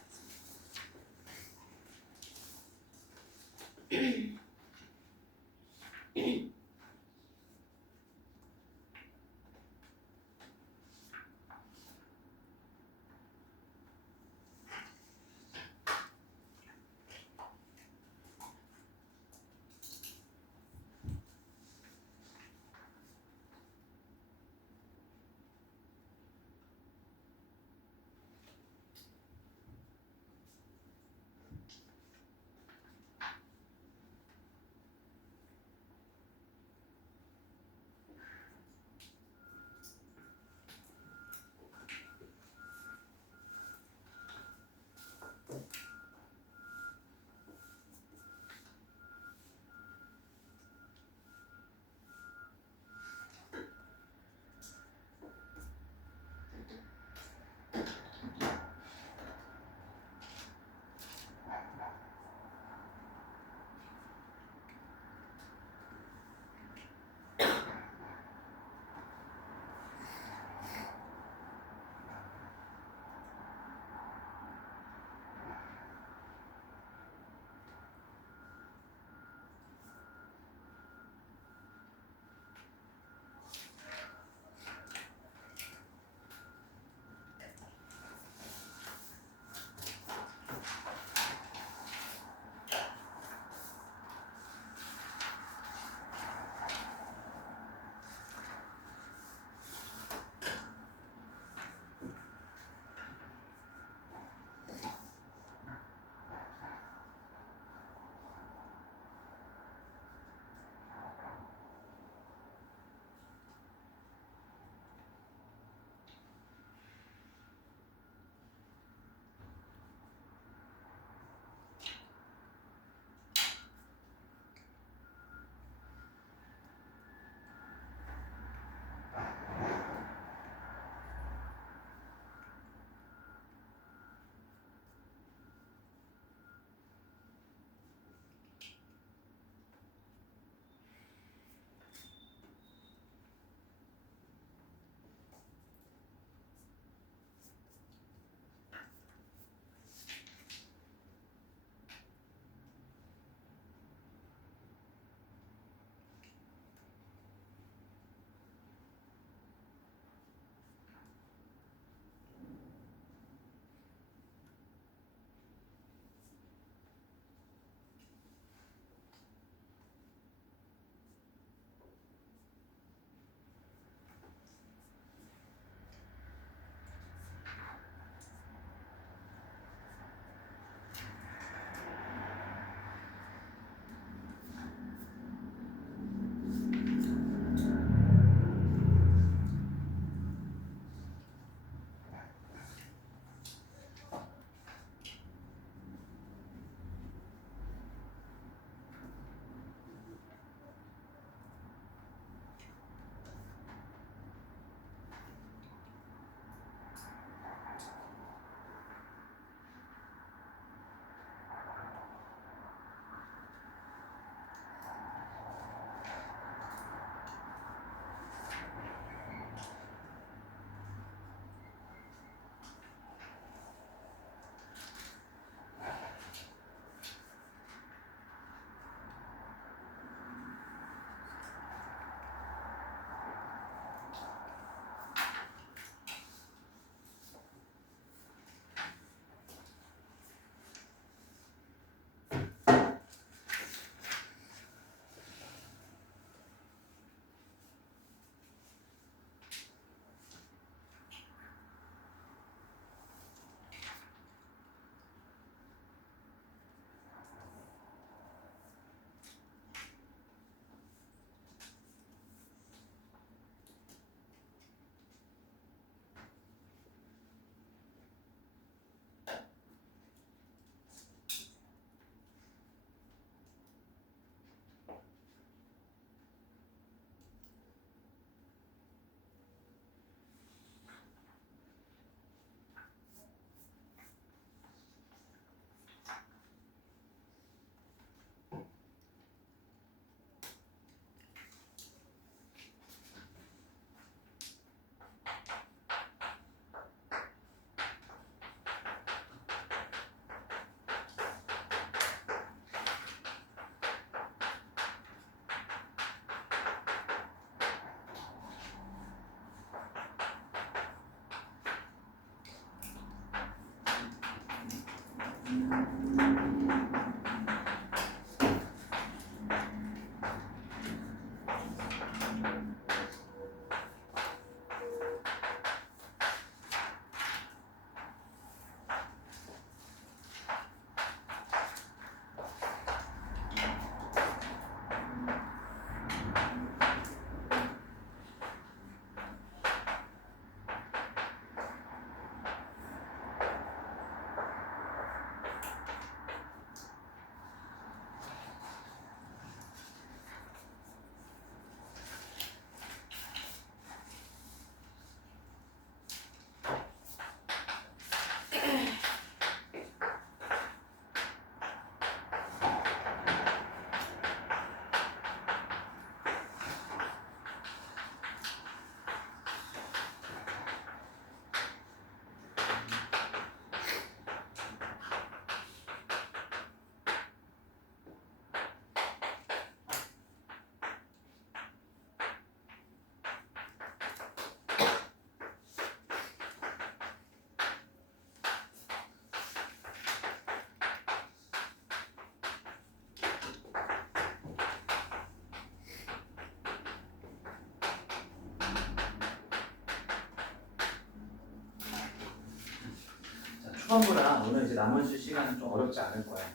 처음보다 오늘 이제 나머지 시간은 좀 어렵지 않을 거예요.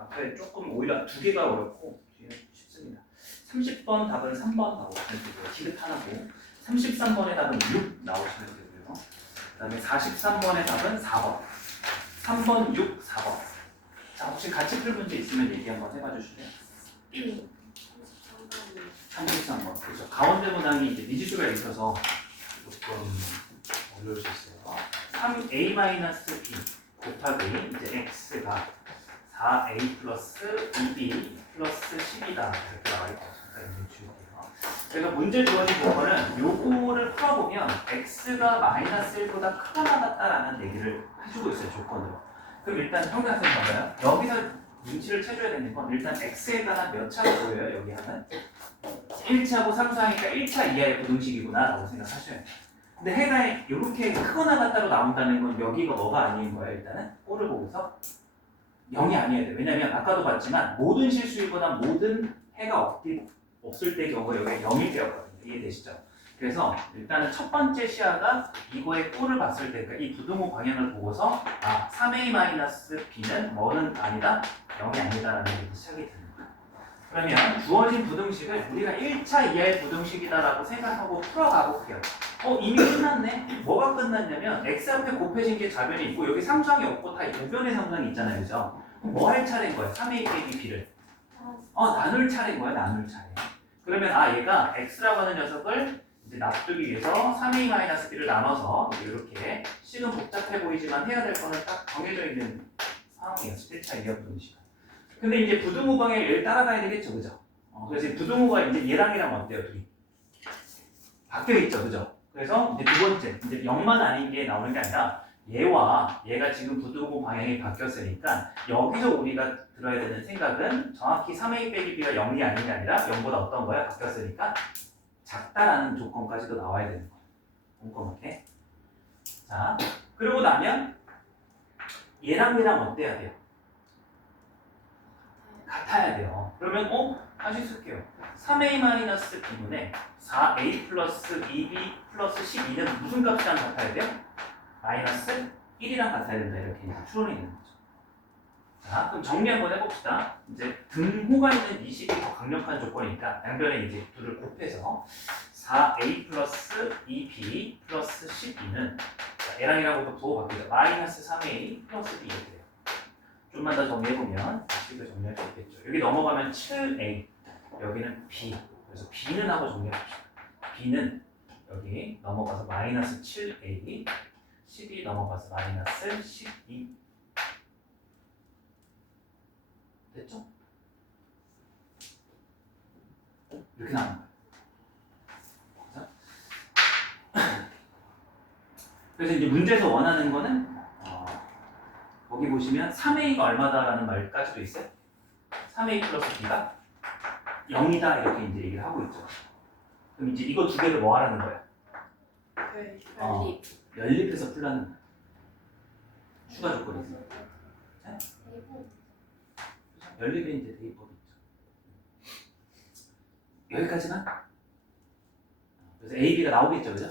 앞에 조금 오히려 두 개가 어렵고 뒤에 쉽습니다. 30번 답은 3번 나오시면 되고요. 기획 하나고 33번의 답은 6 나오시면 되고요. 그 다음에 43번의 답은 4번 3번, 6, 4번. 자, 혹시 같이 풀 문제 있으면 얘기 한번 해봐 주실래요? 33번. 그렇죠. 가운데 문항이 이제 미지수가 있어서 조금 어려울 수 있어요. 3a-b 곱하기 이제 x가 4a 플러스 2b 플러스 10이다 이렇게 나와 있죠. 제가 문제 주어진 부분은 요거를 풀어보면 x가 마이너스 1보다 크거나 같다라는 얘기를 해주고 있어요, 조건으로. 그럼 일단 평균학생 봐봐요. 여기서 눈치를 채줘야 되는 건 일단 x에 관한 몇 차가 보여요, 여기 하면? 1차고 3, 4니까 1차 이하의 부등식이구나 라고 생각하셔야 돼요. 근데 해가 이렇게 크거나 같다로 나온다는 건 여기가 뭐가 아닌 거예요, 일단은? 꼴을 보고서 0이 아니어야 돼요. 왜냐면 아까도 봤지만 모든 실수이거나 모든 해가 없을 때 경우가 여기가 0일 때였거든요. 이해되시죠? 그래서 일단은 첫 번째 시야가 이거의 꼴을 봤을 때, 그러니까 이 부등호 방향을 보고서 3a-b는 뭐는 아니다? 0이 아니다라는 게 시작이 되는 거예요. 그러면 주어진 부등식을 우리가 1차 이하의 부등식이다라고 생각하고 풀어가 볼게요. 이미 끝났네? 뭐가 끝났냐면 x 앞에 곱해진 게 좌변이 있고 여기 상수항이 없고 다 우변의 상수항이 있잖아요. 그죠? 그럼 뭐 할 차례인 거예요? 3a 빼기 b를. 나눌 차례인 거야, 나눌 차례. 그러면 얘가 x라고 하는 녀석을 이제 놔두기 위해서 3a-b를 나눠서 이렇게 식은 복잡해 보이지만 해야 될 거는 딱 정해져 있는 상황이었어요. 1차 이하 부등식. 근데 이제 부등호 방향을 얘를 따라가야 되겠죠, 그죠? 그래서 부등호가 이제 얘랑 어때요, 둘이? 바뀌어 있죠, 그죠? 그래서 이제 두 번째, 이제 0만 아닌 게 나오는 게 아니라 얘와 얘가 지금 부등호 방향이 바뀌었으니까 여기서 우리가 들어야 되는 생각은 정확히 3a 빼기 b가 0이 아닌 게 아니라 0보다 어떤 거야? 바뀌었으니까 작다라는 조건까지도 나와야 되는 거예요. 꼼꼼하게. 자, 그러고 나면 얘랑 어때야 돼요? 같아야 돼요. 그러면 다시 쓸게요. 3a-b분의 4a 플러스 2b 플러스 12는 무슨 값이랑 같아야 돼요? 마이너스 1이랑 같아야 된다. 이렇게 이제 추론이 되는 거죠. 자, 그럼 정리 한번 해봅시다. 이제 등호가 있는 이 식이 더 강력한 조건이니까 양변에 이제 둘을 곱해서 4a 플러스 2b 플러스 12는 얘랑이랑부터 부호 바뀌죠. 마이너스 3a 플러스 b 이렇게 돼요. 좀만 더 정리해보면 식을 정리할 수 있겠죠. 여기 넘어가면 7a, 여기는 b. 그래서 b는 하고 정리해봅시다. b는 여기 넘어가서 마이너스 7a, 12 넘어가서 마이너스 12. 됐죠? 이렇게 나오는 거예요. 그래서 이제 문제에서 원하는 거는 거기 보시면 3a가 얼마다라는 말까지도 있어요. 3a 플러스 b가 0이다 이렇게 이제 얘기를 하고 있죠. 그럼 이제 이거 두 개를 뭐 하라는 거야? 연립해서 풀라는 거야. 추가 조건이 있어요. 네? 연립에 이제 대입법이 있죠. 여기까지만? 그래서 A, B가 나오겠죠, 그죠?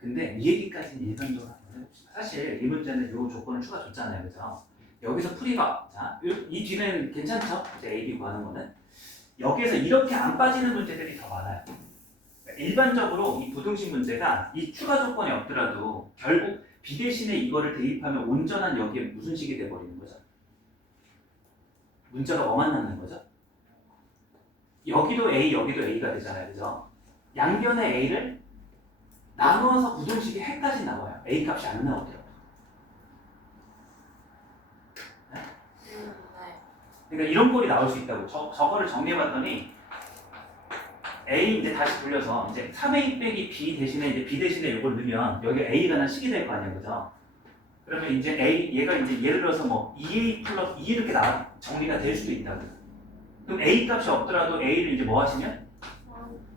근데 이 얘기까지는 일반적으로 한번 해봅시다. 사실 이 문제는 이 조건을 추가 줬잖아요, 그죠? 여기서 풀이가, 자, 이 뒤는 괜찮죠? 이제 A, B 구하는 거는. 여기에서 이렇게 안 빠지는 문제들이 더 많아요. 일반적으로 이 부등식 문제가 이 추가 조건이 없더라도 결국 B 대신에 이거를 대입하면 온전한 여기에 무슨 식이 돼버리는 거죠? 문자가 뭐만 남는 거죠? 여기도 A, 여기도 A가 되잖아요, 그죠? 양변의 A를 나누어서 부등식이 해까지 나와요. A 값이 안 나오더라고요. 네? 그러니까 이런 꼴이 나올 수 있다고. 저거를 정리해봤더니 A 이제 다시 돌려서 이제 3A 빼기 B 대신에 이제 B 대신에 이걸 넣으면 여기 A가 난 식이 될 거 아니에요, 그죠? 그러면 이제 얘가 이제 예를 들어서 뭐 2A 플러스 2 이렇게 정리가 될 수도 있다고. 그럼 A 값이 없더라도 A를 이제 뭐 하시면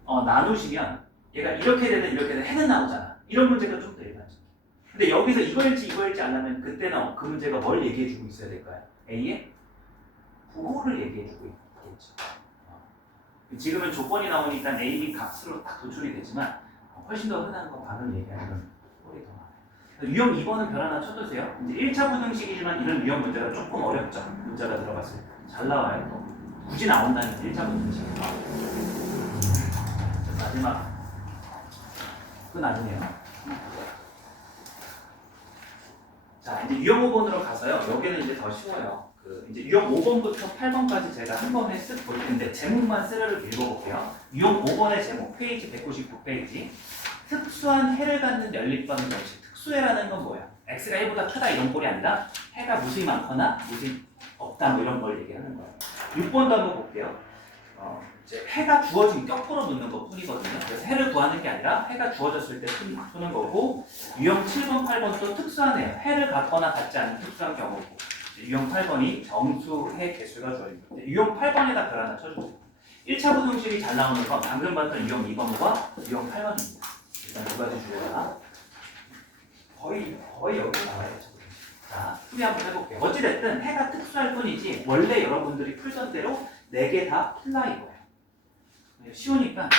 나누시면 얘가 이렇게 되든 해는 나오잖아. 이런 문제가 좀 더 일반적. 근데 여기서 이거일지 안 하면 그때는 그 문제가 뭘 얘기해주고 있어야 될까요? A의 부호를 얘기해주고 있겠죠. 지금은 조건이 나오니까 A, B 값으로 딱 도출이 되지만 훨씬 더 흔한 거 방금 얘기하는 꼴이 더 많아요. 유형 2번은 별 하나 쳐두세요. 이제 1차 부등식이지만 이런 유형 문제가 조금 어렵죠. 문제가 들어갔을 때. 잘 나와요. 또. 굳이 나온다는 게 1차 부등식에서. 마지막. 그건 아니네요. 자, 이제 유형 5번으로 가서요. 여기는 이제 더 쉬워요. 이제 유형 5번부터 8번까지 제가 한 번에 쓱 볼 텐데 제목만 스르륵 읽어볼게요. 유형 5번의 제목, 페이지 199페이지. 특수한 해를 갖는 연립방 정식. 특수해라는 건 뭐야? x가 1보다 크다 이런 꼴이 아니라 해가 무수히 많거나 무수히 없다 뭐 이런 걸 얘기하는 거예요. 6번도 한번 볼게요. 이제 해가 주어진 거꾸로 묻는 것 뿐이거든요. 그래서 해를 구하는 게 아니라 해가 주어졌을 때 푸는 거고, 유형 7번, 8번도 특수하네요. 해를 갖거나 갖지 않는 특수한 경우고, 유형 8번이 정수해 개수가 주어집니다. 유형 8번에다 별 하나 쳐주세요. 1차 부등식이 잘 나오는 건 방금 봤던 유형 2번과 유형 8번입니다. 일단 두 가지 주어가 거의 여기 나와요. 자, 풀이 한번 해볼게요. 어찌됐든 해가 특수할 뿐이지 원래 여러분들이 풀던 대로 4개 다 풀라 이거예요. 쉬우니까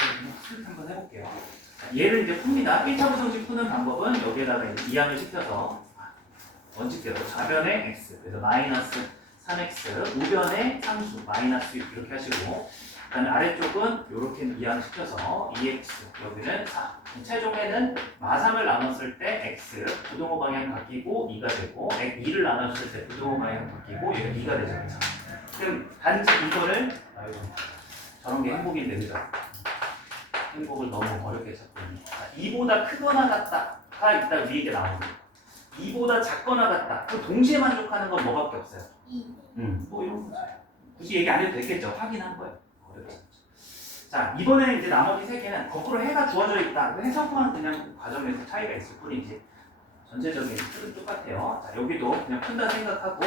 풀 한번 해볼게요. 자, 얘를 이제 풉니다. 1차 부등식 푸는 방법은 여기에다가 이항을 시켜서 원칙대로 좌변에 x, 그래서 마이너스 3x, 우변에 상수, 마이너스 6 이렇게 하시고, 그 다음에 아래쪽은 이렇게 이항을 시켜서 2x, 여기는 4. 최종에는 마3을 나눴을 때 x, 부등호 방향 바뀌고 2가 되고, 2를 나눴을 때 부등호 방향 바뀌고 얘가 2가 되죠. 그렇죠? 그럼 단지 이거를, 저런 게 행복인데, 그죠? 행복을 너무 어렵게 잡고 있는. 2보다 크거나 같다가 일단 위에 게 나옵니다. 2보다 작거나 같다. 그 동시에 만족하는 건 뭐밖에 없어요. 2. 뭐 이런 거죠. 굳이 얘기 안 해도 되겠죠. 확인한 거예요. 어렵지 않죠. 자, 이번에 이제 나머지 3개는 거꾸로 해가 주어져 있다. 해석만 그냥 과정에서 차이가 있을 뿐이지. 전체적인 틀은 똑같아요. 자, 여기도 그냥 푼다 생각하고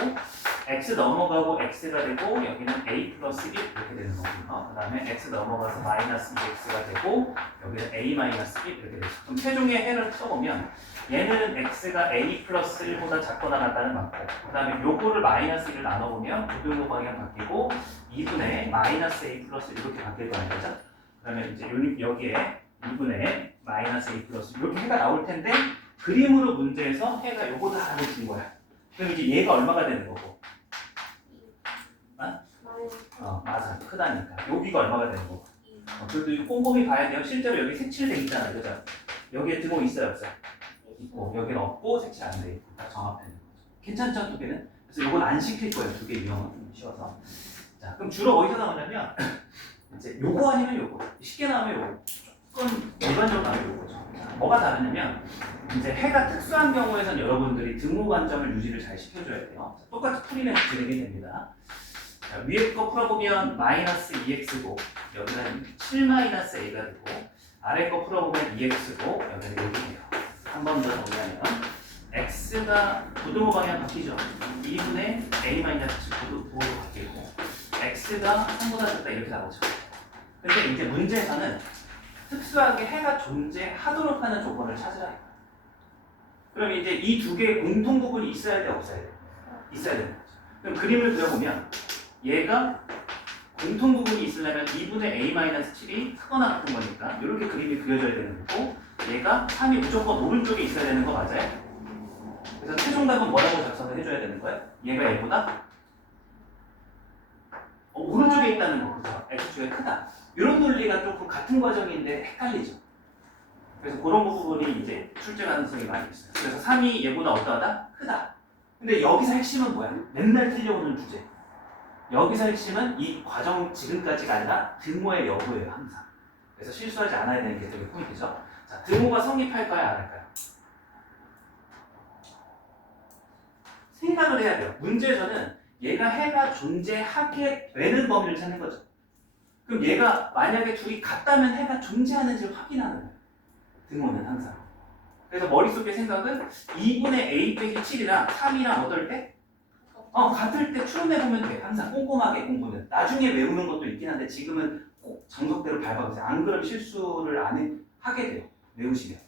x 넘어가고 x가 되고 여기는 a 플러스 1 이렇게 되는 거고요. 그 다음에 x 넘어가서 마이너스 2x가 되고 여기는 a 마이너스 1 이렇게 되죠. 그럼 최종의 해를 써보면 얘는 x가 a 플러스 1보다 작거나 같다는 맞고, 그 다음에 요거를 마이너스 1을 나눠보면 부등호 방향 바뀌고 2분의 마이너스 a 플러스 1 이렇게 바뀔 거아요, 그죠? 그 다음에 이제 여기에 2분의 마이너스 a 플러스 1 이렇게 해가 나올 텐데 그림으로 문제에서 해가 요거다라고 준 거야. 그럼 이제 얘가 얼마가 되는 거고? 맞아, 크다니까. 여기가 얼마가 되는 거고? 그래도 꼼꼼히 봐야 돼요. 실제로 여기 색칠돼 있잖아요, 그죠? 여기에 등호 있어요, 없어요? 있고, 여기는 없고 색칠 안 돼 있고 딱 정합해 있는 거죠. 괜찮죠, 두 개는? 그래서 이건 안 시킬 거예요, 두 개 유형은 쉬워서. 자, 그럼 주로 어디서 나오냐면 이제 요거 아니면 요거. 쉽게 나오면 요거. 조금 일반적으로 나오면 요거죠. 자, 뭐가 다르냐면 이제 해가 특수한 경우에는 여러분들이 등호 관점을 유지를 잘 시켜줘야 돼요. 자, 똑같이 풀이면 진행이 됩니다. 자, 위에 거 풀어보면 마이너스 2x고 여기는 7 마이너스 a가 되고 아래 거 풀어보면 2x고 여기는 여기네요. 한 번 더 정리하면 x가 부등호 방향 바뀌죠. 2분의 a 마이너스 부등호로 바뀌고 x가 3보다 작다 이렇게 나오죠. 근데 이제 문제에서는 특수하게 해가 존재하도록 하는 조건을 찾으라. 그럼 이제 이 두 개의 공통 부분이 있어야 돼, 없어야 돼? 있어야 되는 거죠. 그럼 그림을 그려보면 얘가 공통 부분이 있으려면 2분의 a-7이 크거나 같은 거니까 이렇게 그림이 그려져야 되는 거고, 얘가 3이 무조건 오른쪽에 있어야 되는 거 맞아요? 그래서 최종답은 뭐라고 작성을 해줘야 되는 거예요? 얘가 얘보다 오른쪽에 있다는 거, 그죠? x축이 크다. 이런 논리가 조금 같은 과정인데 헷갈리죠. 그래서 그런 부분이 이제 출제 가능성이 많이 있어요. 그래서 3이 얘보다 어떠하다? 크다. 근데 여기서 핵심은 뭐야? 맨날 틀려오는 주제. 여기서 핵심은 이 과정 지금까지가 아니라 등호의 여부예요, 항상. 그래서 실수하지 않아야 되는 게 되게 포인트죠. 자, 등호가 성립할까요, 안 할까요? 생각을 해야 돼요. 문제에서는 얘가 해가 존재하게 되는 범위를 찾는 거죠. 그럼 얘가 만약에 둘이 같다면 해가 존재하는지를 확인하는 거예요. 등호는 항상. 그래서 머릿속의 생각은 2분의 a 빼기 7이랑 3이랑 어떨 때? 같을 때 추론해보면 돼. 항상 꼼꼼하게 공부는. 나중에 외우는 것도 있긴 한데 지금은 꼭 정석대로 밟아보세요. 안 그러면 실수를 하게 돼요. 외우시면.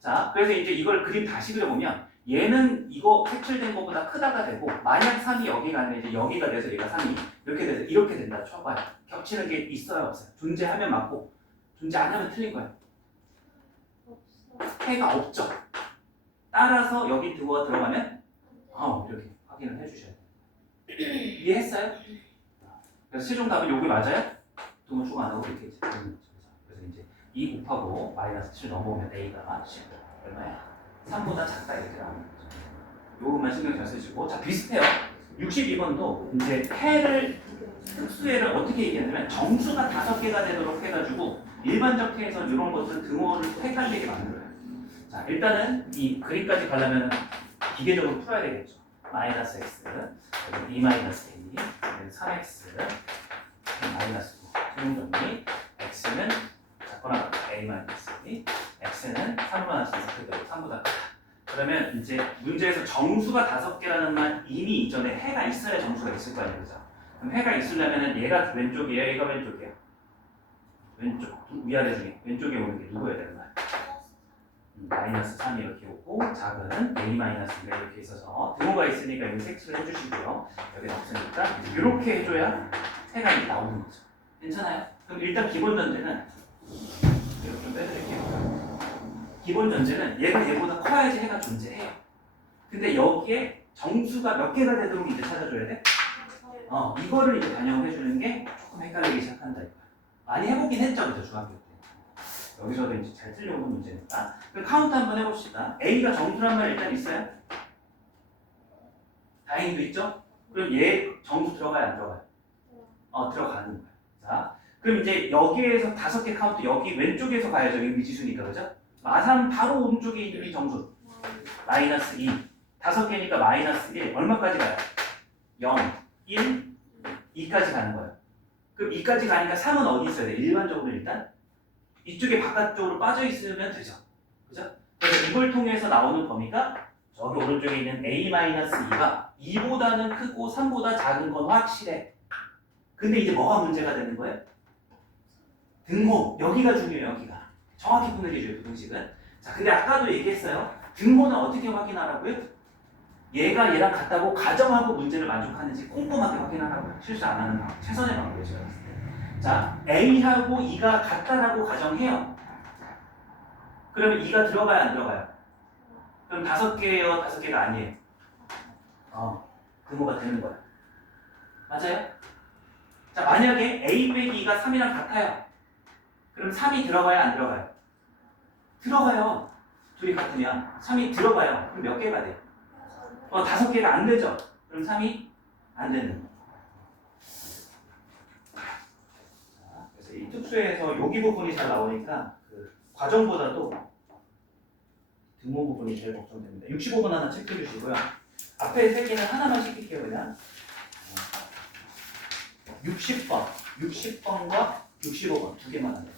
자, 그래서 이제 이걸 그림 다시 그려보면 얘는 이거 색칠된 것보다 크다가 되고, 만약 3이 여기가 아니면 이제 여기가 돼서 얘가 3이 이렇게 돼서 이렇게 된다 쳐봐요. 겹치는 게 있어요, 없어요? 존재하면 맞고 존재 안 하면 틀린 거예요. 해가 없죠. 따라서 여기 등호가 들어가면 이렇게 확인을 해주셔야 돼요. 이해했어요? 그래서 최종 답은 여기 맞아요? 등호 추가 안 하고 이렇게 이제 되는 거죠. 그래서 이제 2 곱하고 마이너스 7 넘어오면 A가 10 얼마야? 3보다 작다 이렇게 나오는 거죠. 요것만 신경 잘 쓰시고. 자, 비슷해요. 62번도 이제 해를 특수해를 어떻게 얘기하냐면 정수가 5개가 되도록 해가지고 일반적 해에서 이런 것들은 등호를 헷갈리게 만들어요. 자, 일단은 이 그림까지 가려면 기계적으로 풀어야 되겠죠. 마이너스 x, 그리고 2 마이너스 a, 그리고 3x, 마이너스 9, 최종 정리. x는 작거나 a 마이너스 2, x는 3보다 작아서 그대로 3보다 크다. 그러면 이제 문제에서 정수가 5개라는 말 이미 이전에 해가 있어야 정수가 있을 거 아니에요, 그죠? 그럼 해가 있으려면 얘가 왼쪽이에요, 얘가 왼쪽이에요? 왼쪽, 위아래 중에 왼쪽에 오는 게 누구여야 되는 거야? 마이너스 3 이렇게 오고 작은 a 마이너스 2가 이렇게 있어서 등호가 있으니까 여기 색칠을 해주시고요. 여기 없으니까 이렇게 해줘야 해가 나오는 거죠. 괜찮아요? 그럼 일단 기본 전제는 이렇게 좀 빼드릴게요. 기본 전제는 얘가 얘보다 커야지 해가 존재해요. 근데 여기에 정수가 몇 개가 되도록 이제 찾아줘야 돼? 이거를 이제 반영을 해주는 게 조금 헷갈리기 시작한다 이거야. 많이 해보긴 했죠, 그죠, 중학교 때. 여기서도 이제 잘 틀려오는 문제니까. 그럼 카운트 한번 해봅시다. A가 정수란 말 일단 있어요? 다행히도 있죠? 그럼 얘 정수 들어가요, 안 들어가요? 들어가는 거야. 자, 그럼 이제 여기에서 5개 카운트, 여기 왼쪽에서 가야죠. 여기 미지수니까, 그죠? 마산 바로 오른쪽에 있는 이 정수. 마이너스 2. 5개니까 마이너스 1. 얼마까지 가요? 0, 1, 2까지 가는 거예요. 그럼 2까지 가니까 3은 어디 있어야 돼? 일반적으로 일단 이쪽에 바깥쪽으로 빠져 있으면 되죠. 그죠? 그래서 이걸 통해서 나오는 범위가 저기 오른쪽에 있는 a-2가 2보다는 크고 3보다 작은 건 확실해. 근데 이제 뭐가 문제가 되는 거예요? 등호. 여기가 중요해요. 여기가. 정확히 분해해줘요. 부등식은. 자, 근데 아까도 얘기했어요. 등호는 어떻게 확인하라고요? 얘가 얘랑 같다고 가정하고 문제를 만족하는지 꼼꼼하게 확인하라고요. 실수 안 하는 방법. 최선의 방법이죠. 제가 봤을 때. 자, A하고 2가 같다라고 가정해요. 그러면 2가 들어가요, 안 들어가요? 그럼 5개예요, 5개가 아니에요? 등호가 되는 거야. 맞아요? 자, 만약에 A 빼기 2가 3이랑 같아요. 그럼 3이 들어가요, 안 들어가요? 들어가요. 둘이 같으면 3이 들어가요. 그럼 몇 개가 돼? 5개가 안 되죠? 그럼 3이 안 되는 거예요. 그래서 이 특수에서 여기 부분이 잘 나오니까 그 과정보다도 등호 부분이 제일 걱정됩니다. 65번 하나 체크해 주시고요. 앞에 3개는 하나만 시킬게요, 그냥. 60번과 65번 2개만 하면 돼요.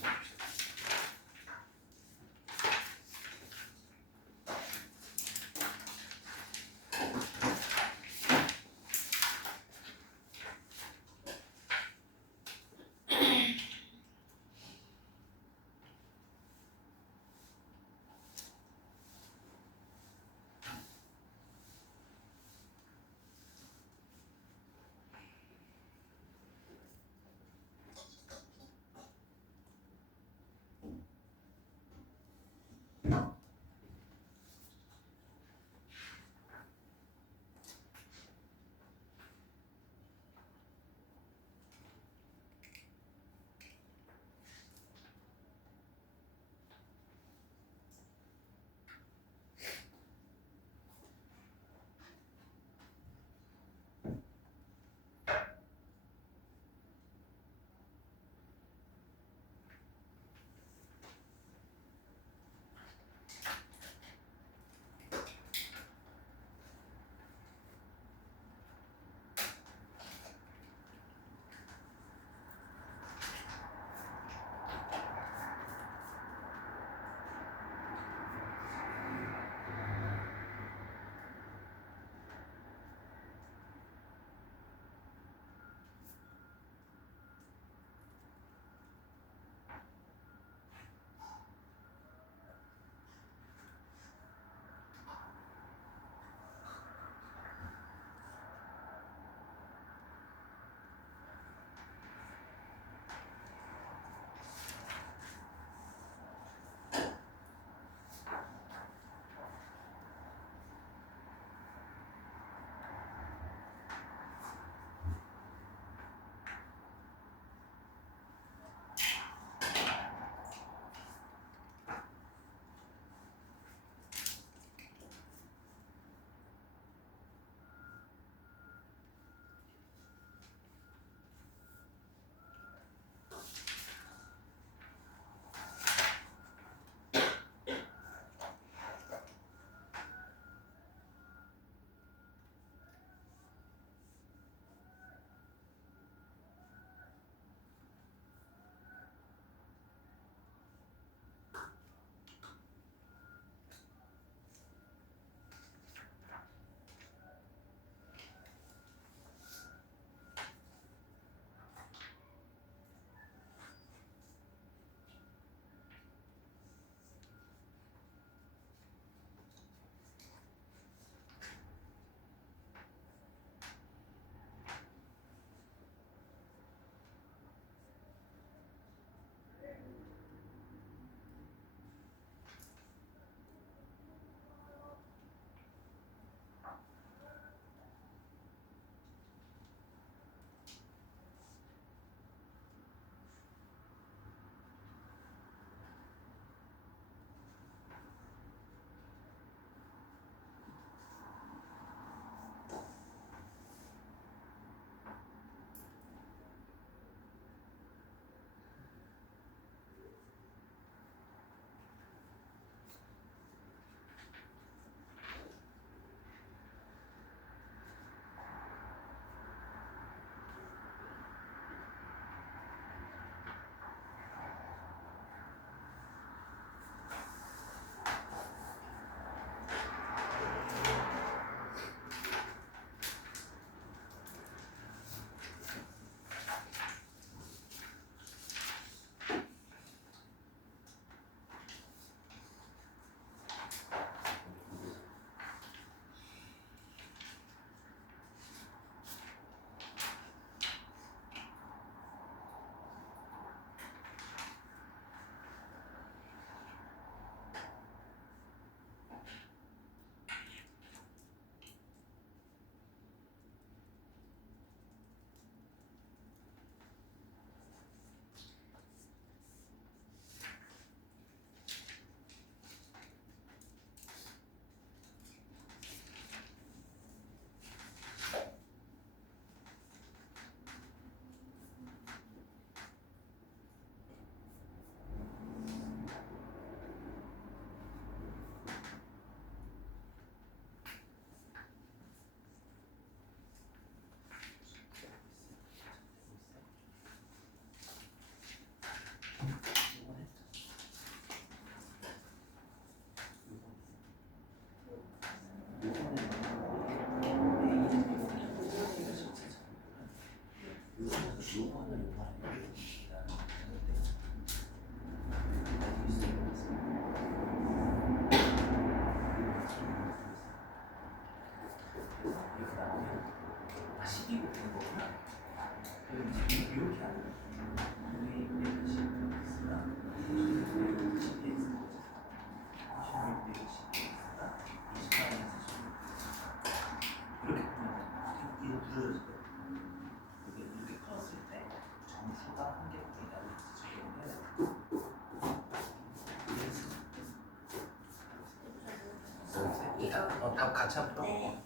답 같이 한번 풀어. 네.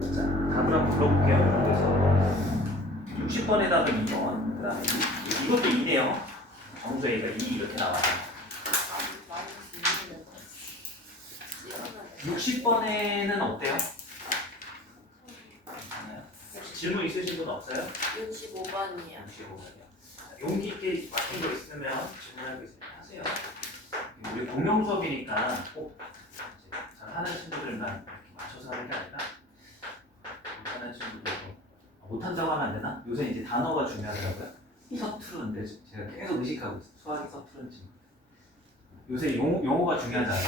자, 답을 한번 불러볼게요. 그래서 60번에다가 2번, 그 다음에 이것도 2네요. 정수 A가 2 이렇게 나와요. 60번에는 어때요? 괜찮아요? 혹시 질문 있으신 분 없어요? 65번이요. 65번이요. 용기 있게 맡은 거 있으면 질문할 거 있으면 하세요. 우리 공용 수업이니까 꼭 잘 하는 친구들만 이렇게 맞춰서 하는 게 아니라 못하는 친구들도 못한다고 하면 안 되나? 요새 이제 단어가 중요하더라고요. 서투른데 제가 계속 의식하고 있어요. 수학이 서투른 친구. 요새 용어가 중요하잖아요.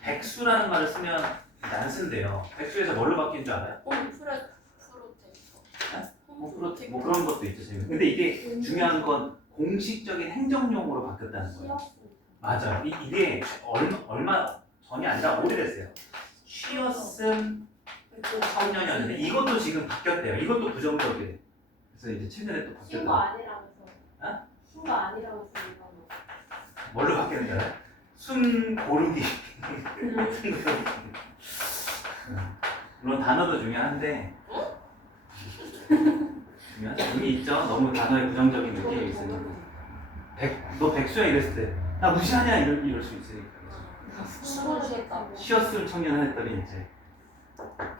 백수라는 말을 쓰면 이제 안 쓴대요. 백수에서 뭘로 바뀐 줄 알아요? 뭐 그런 것도 있죠. 지금. 근데 이게 중요한 건 공식적인 행정용어로 바뀌었다는 거예요. 맞아요. 이게 얼마 전이 아니라 오래됐어요. 쉬었음 청년이었는데 이것도 지금 바뀌었대요. 이것도 부정적이에요. 그래서 이제 최근에 또 신고 바뀌었다. 아니라면서. 어? 신고 아니라면서 이거. 뭘로 바뀌었는지 알아요? 숨 고르기. 물론 단어도 중요한데 중요하죠. 의미 있죠. 너무 단어에 부정적인 느낌이 있으니까. 너 백수야 이랬을 때 나 무시하냐 이럴 수 있으니까. 숨을 쉬었다. 쉬었을 청년 했더니 이제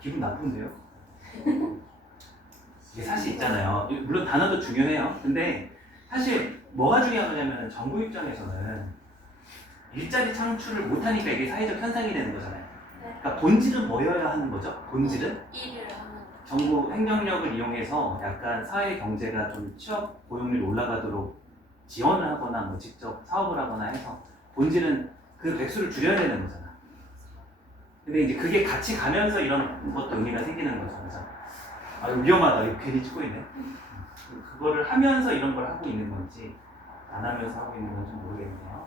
기분 나쁜데요. 이게 사실 있잖아요. 물론 단어도 중요해요. 근데 사실 뭐가 중요한 거냐면 정부 입장에서는 일자리 창출을 못하니까 이게 사회적 현상이 되는 거잖아요. 그러니까 본질은 뭐여야 하는 거죠? 본질은 일을 하는. 정부 행정력을 이용해서 약간 사회 경제가 좀 취업 고용률이 올라가도록 지원을 하거나 뭐 직접 사업을 하거나 해서 본질은 그 백수를 줄여야 되는 거잖아. 근데 이제 그게 같이 가면서 이런 것도 의미가 생기는 거죠. 그래서 아 이거 위험하다. 이거 괜히 찍고 있네. 그거를 하면서 이런 걸 하고 있는 건지 안 하면서 하고 있는 건지 모르겠네요.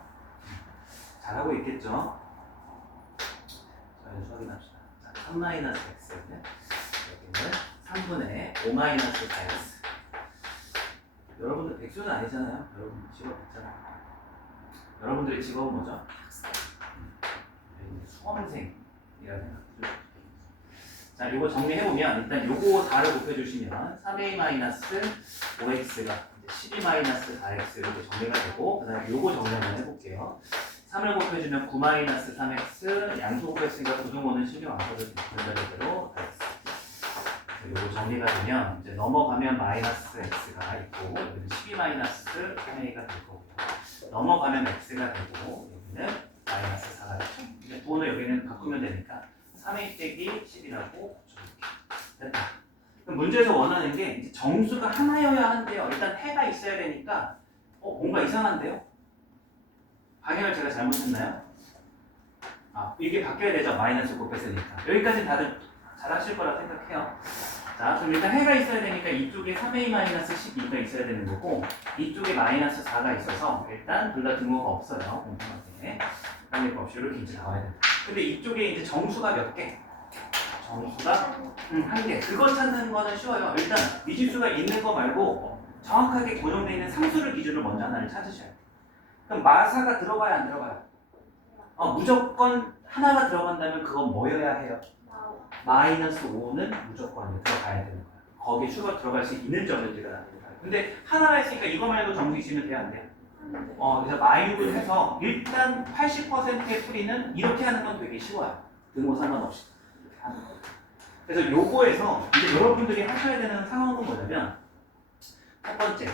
잘하고 있겠죠? 자, 이제 확인합시다. 자, 3-x는 여기는 3분의 5-4x. 여러분들 백수는 아니잖아요. 여러분 직업 있잖아요. 여러분들의 직업은 뭐죠? 수험생이라는 생각. 자, 이거 정리해보면 일단 요거 4를 곱해주시면 3a-5x가 12-4x 이렇게 정리가 되고 그 다음에 요거 정리 한번 해볼게요. 3을 곱해주면 9-3x 양수 곱했으니까 고등호는 신경 안 써도 된다대로 요거 정리가 되면 이제 넘어가면 마이너스 x가 있고 여기는 12-3a가 될 거고 넘어가면 x가 되고 여기는 마이너스 4가 되죠. 이제 부호는 여기는 바꾸면 되니까 3a 빼기 10이라고 됐다. 그럼 문제에서 원하는 게 이제 정수가 하나여야 한대요. 일단 해가 있어야 되니까 뭔가 이상한데요? 방향을 제가 잘못했나요? 아 이게 바뀌어야 되죠. 마이너스 곱했으니까. 여기까지는 다들 잘 하실 거라 생각해요. 자 그럼 일단 해가 있어야 되니까 이쪽에 3a-12가 있어야 되는 거고 이쪽에 마이너스 4가 있어서 일단 둘 다 등호가 없어요. 공평하게. 그런 거 없이 이렇게 이제 나와야 된다. 근데 이쪽에 이제 정수가 몇 개? 정수가 한 개. 그거 찾는 거는 쉬워요. 일단 미지수가 있는 거 말고 정확하게 고정되어 있는 상수를 기준으로 먼저 하나를 찾으셔야 돼요. 그럼 마사가 들어가야 안 들어가요? 무조건 하나가 들어간다면 그건 뭐여야 해요? 마이너스 5는 무조건 들어가야 되는 거예요. 거기에 추가 들어갈 수 있는 점들이 나옵니다. 근데 하나가 있으니까 이거 말고 정수 있으면 돼야 안 돼요? 그래서 마육을 해서 일단 80%의 풀이는 이렇게 하는 건 되게 쉬워요. 등호 상관없이. 그래서 요거에서 이제 여러분들이 하셔야 되는 상황은 뭐냐면 첫 번째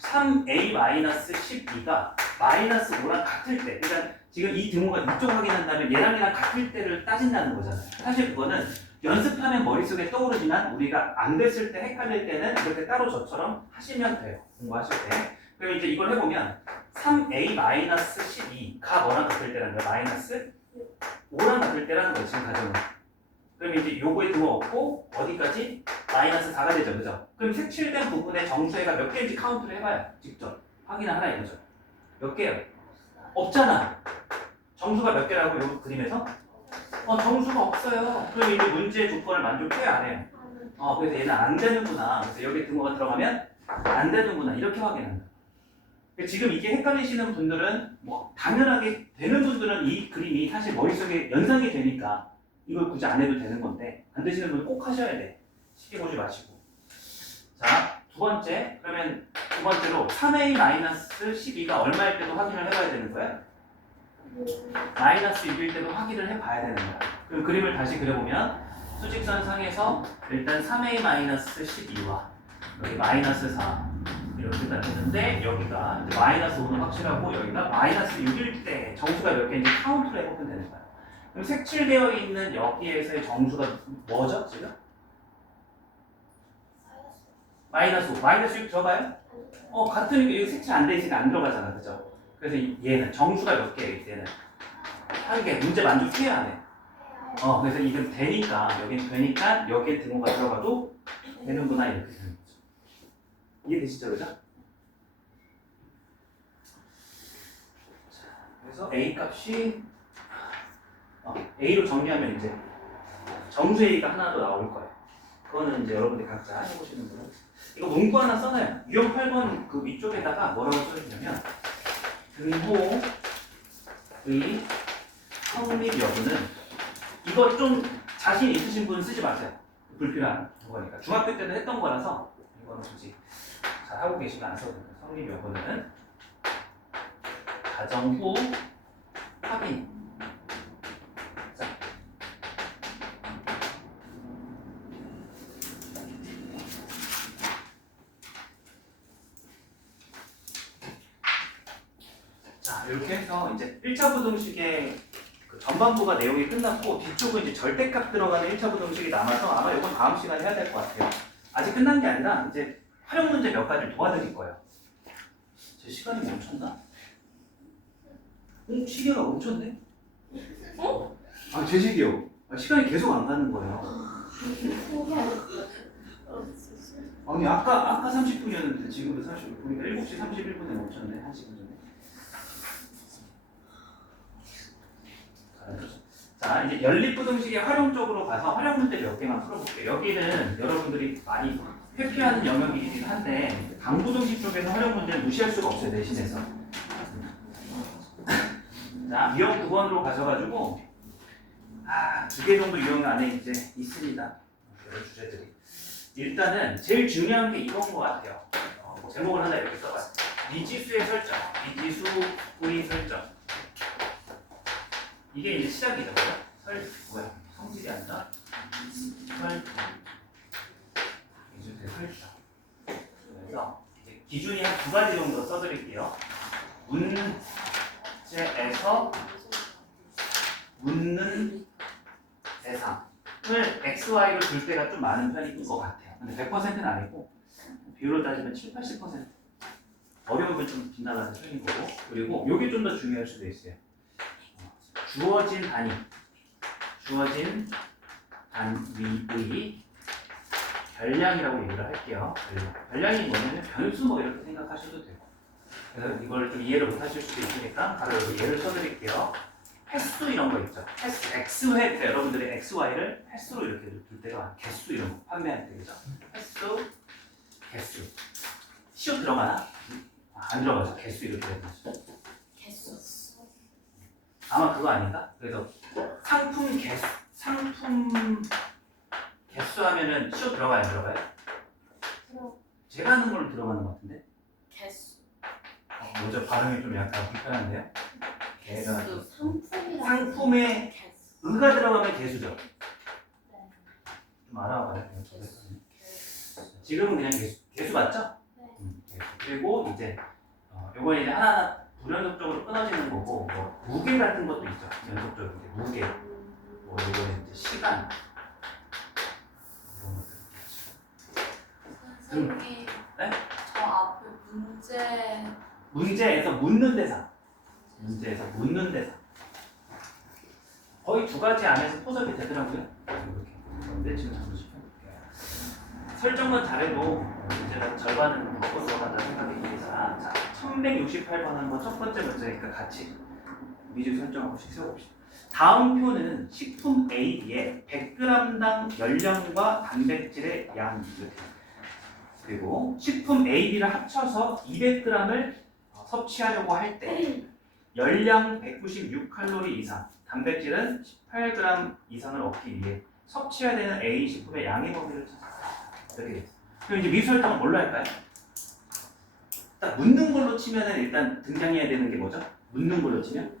3a-12가 마이너스 5랑 같을 때 그러니까 지금 이 등호가 이쪽 확인한다면 얘랑 같을 때를 따진다는 거잖아요. 사실 그거는 연습하면 머릿속에 떠오르지만 우리가 안 됐을 때 헷갈릴 때는 이렇게 따로 저처럼 하시면 돼요. 공부하실 때. 그럼 이제 이걸 해보면 3a-12가 뭐랑 같을 때라는 거예요? 마이너스 5랑 같을 때라는 거예요. 지금 가정은. 그럼 이제 요거에 등호 없고 어디까지? 마이너스 4가 되죠. 그죠? 그럼 색칠된 부분의 정수해가 몇 개인지 카운트를 해봐요. 직접. 확인하라 이거죠. 몇 개요? 없잖아. 정수가 몇 개라고 요 그림에서? 정수가 없어요. 그럼 이제 문제 조건을 만족해야 안 해요. 그래서 얘는 안 되는구나. 그래서 여기 등호가 들어가면 안 되는구나. 이렇게 확인한다. 지금 이게 헷갈리시는 분들은 뭐 당연하게 되는 분들은 이 그림이 사실 머릿속에 연상이 되니까 이걸 굳이 안 해도 되는 건데 안 되시는 분은 꼭 하셔야 돼. 쉽게 보지 마시고. 자, 두 번째. 그러면 두 번째로 3a-12가 얼마일 때도 확인을 해봐야 되는 거야? 마이너스 6일 때도 확인을 해봐야 되는 거야. 그럼 그림을 다시 그려보면 수직선 상에서 일단 3a-12와 여기 마이너스 4 이렇게가 되는데 여기가 이제 마이너스 5는 확실하고 여기가 마이너스 6일 때 정수가 몇 개인지 카운트를 해보면 되는 거야. 그럼 색칠되어 있는 여기에서의 정수가 뭐죠 지금? 마이너스 5. 마이너스 6 들어가요? 같으니까 여기 색칠 안 돼 있으니까 안 들어가잖아. 그죠? 그래서 얘는 정수가 몇 개예요? 얘는 한 개. 문제 만족해야 안 해. 그래서 이건 되니까 여기는 되니까 여기에 등호가 들어가도 되는구나 이렇게 되는 거죠. 이해되시죠? 그죠? 자, 그래서 A 값이 A로 정리하면 이제 정수 A가 하나 더 나올 거예요. 그거는 이제 여러분들이 각자 해보시는 거예요. 이거 문구 하나 써놔요. 유형 8번 그 위쪽에다가 뭐라고 써주냐면 등호의 성립 여부는 이거 좀 자신 있으신 분은 쓰지 마세요. 불필요한 거니까. 중학교 때도 했던 거라서 이거는 굳이 잘 하고 계시면 안 써도 돼요. 성립 여부는 가정 후 확인. 자. 자, 이렇게 해서 이제 1차 부등식의 그 전반부가 내용이 끝났고 뒤쪽은 이제 절대값 들어가는 1차 부등식이 남아서 아마 이건 다음 시간에 해야 될 것 같아요. 아직 끝난 게 아니라 이제 활용 문제 몇 가지를 도와드릴 거예요. 제 시간이 멈췄나? 시계가 멈췄네? 제 시계요. 시간이 계속 안 가는 거예요. 아니 아까 30분이었는데 지금도 30분. 그러니까 7시 31분에 멈췄네. 1시간 전에. 자, 이제 연립부등식의 활용 쪽으로 가서 활용 문제 몇 개만 풀어볼게요. 여기는 여러분들이 많이 회피하는 영역이긴 한데 강부등식 쪽에서 활용 문제는 무시할 수가 없어요. 내신에서. 자, 유형 9번으로 가셔가지고 두 개 정도 유형 안에 이제 있습니다. 여러 주제들이. 일단은 제일 중요한 게 이건 것 같아요. 제목을 하나 이렇게 써봐요. 미지수의 설정, 미지수의 설정. 이게 이제 시작이죠. 성질이 아니라 미지수의 설정. 그래서 이제 기준이 한 두 가지 정도 써드릴게요. 문제에서 묻는 대상을 XY로 줄 때가 좀 많은 편인 것 같아요. 근데 100%는 아니고 비율로 따지면 70-80% 어려움은 좀 빗나가는 편인 거고. 그리고 이게 좀 더 중요할 수도 있어요. 주어진 단위의 별량이라고 얘기를 할게요. 별량이 뭐냐면 변수 뭐 이렇게 생각하셔도 되고. 그래서 이걸 좀 이해를 못 하실 수도 있으니까 바로 여기 예를 써드릴게요. 횟수 이런 거 있죠. 횟수, X회, 여러분들이 XY를 횟수로 이렇게 둘 때가 개수 이런 거 판매할 때 그죠? 횟수, 개수. 시옷 들어가나? 안 들어가죠. 개수 이렇게 되는 거죠. 개수. 아마 그거 아닌가? 그래서 상품 개수 하면은 시옷 들어가요, 안 들어가요? 제가 하는 걸로 들어가는 것 같은데? 개수. 먼저 발음이 좀 약간 불편한데요? 개가 상품에 개수. 의가 들어가면 개수죠. 좀 알아봐요. 지금은 그냥 개수 맞죠? 개수. 그리고 이제 요거 이제 하나하나 불연속적으로 끊어지는 거고 뭐 무게 같은 것도 있죠. 연속적으로 이제 무게. 뭐 이거는 이제 시간. 이런 것들. 선생님, 네? 저 앞에 문제에서 묻는 대상. 문제에서 묻는 대상. 거의 두 가지 안에서 포섭이 되더라고요. 이렇게. 근데 지금 잠시 시켜볼게요. 설정만 잘해도 문제가 절반은 먹고 들어간다 생각이 듭니다. 자, 1168번 한번 첫 번째 문제니까 같이 미주 설정 한 번씩 세워봅시다. 다음 표는 식품 A에 100g당 열량과 단백질의 양 이렇게. 그리고 식품 A, B를 합쳐서 200g을 섭취하려고 할 때 열량 196칼로리 이상, 단백질은 18g 이상을 얻기 위해 섭취해야 되는 A 식품의 양의 범위를 찾아라. 이렇게 됐어요. 그럼 이제 미수 설정은 뭘로 할까요? 딱 묻는 걸로 치면은 일단 등장해야 되는 게 뭐죠? 묻는 걸로 치면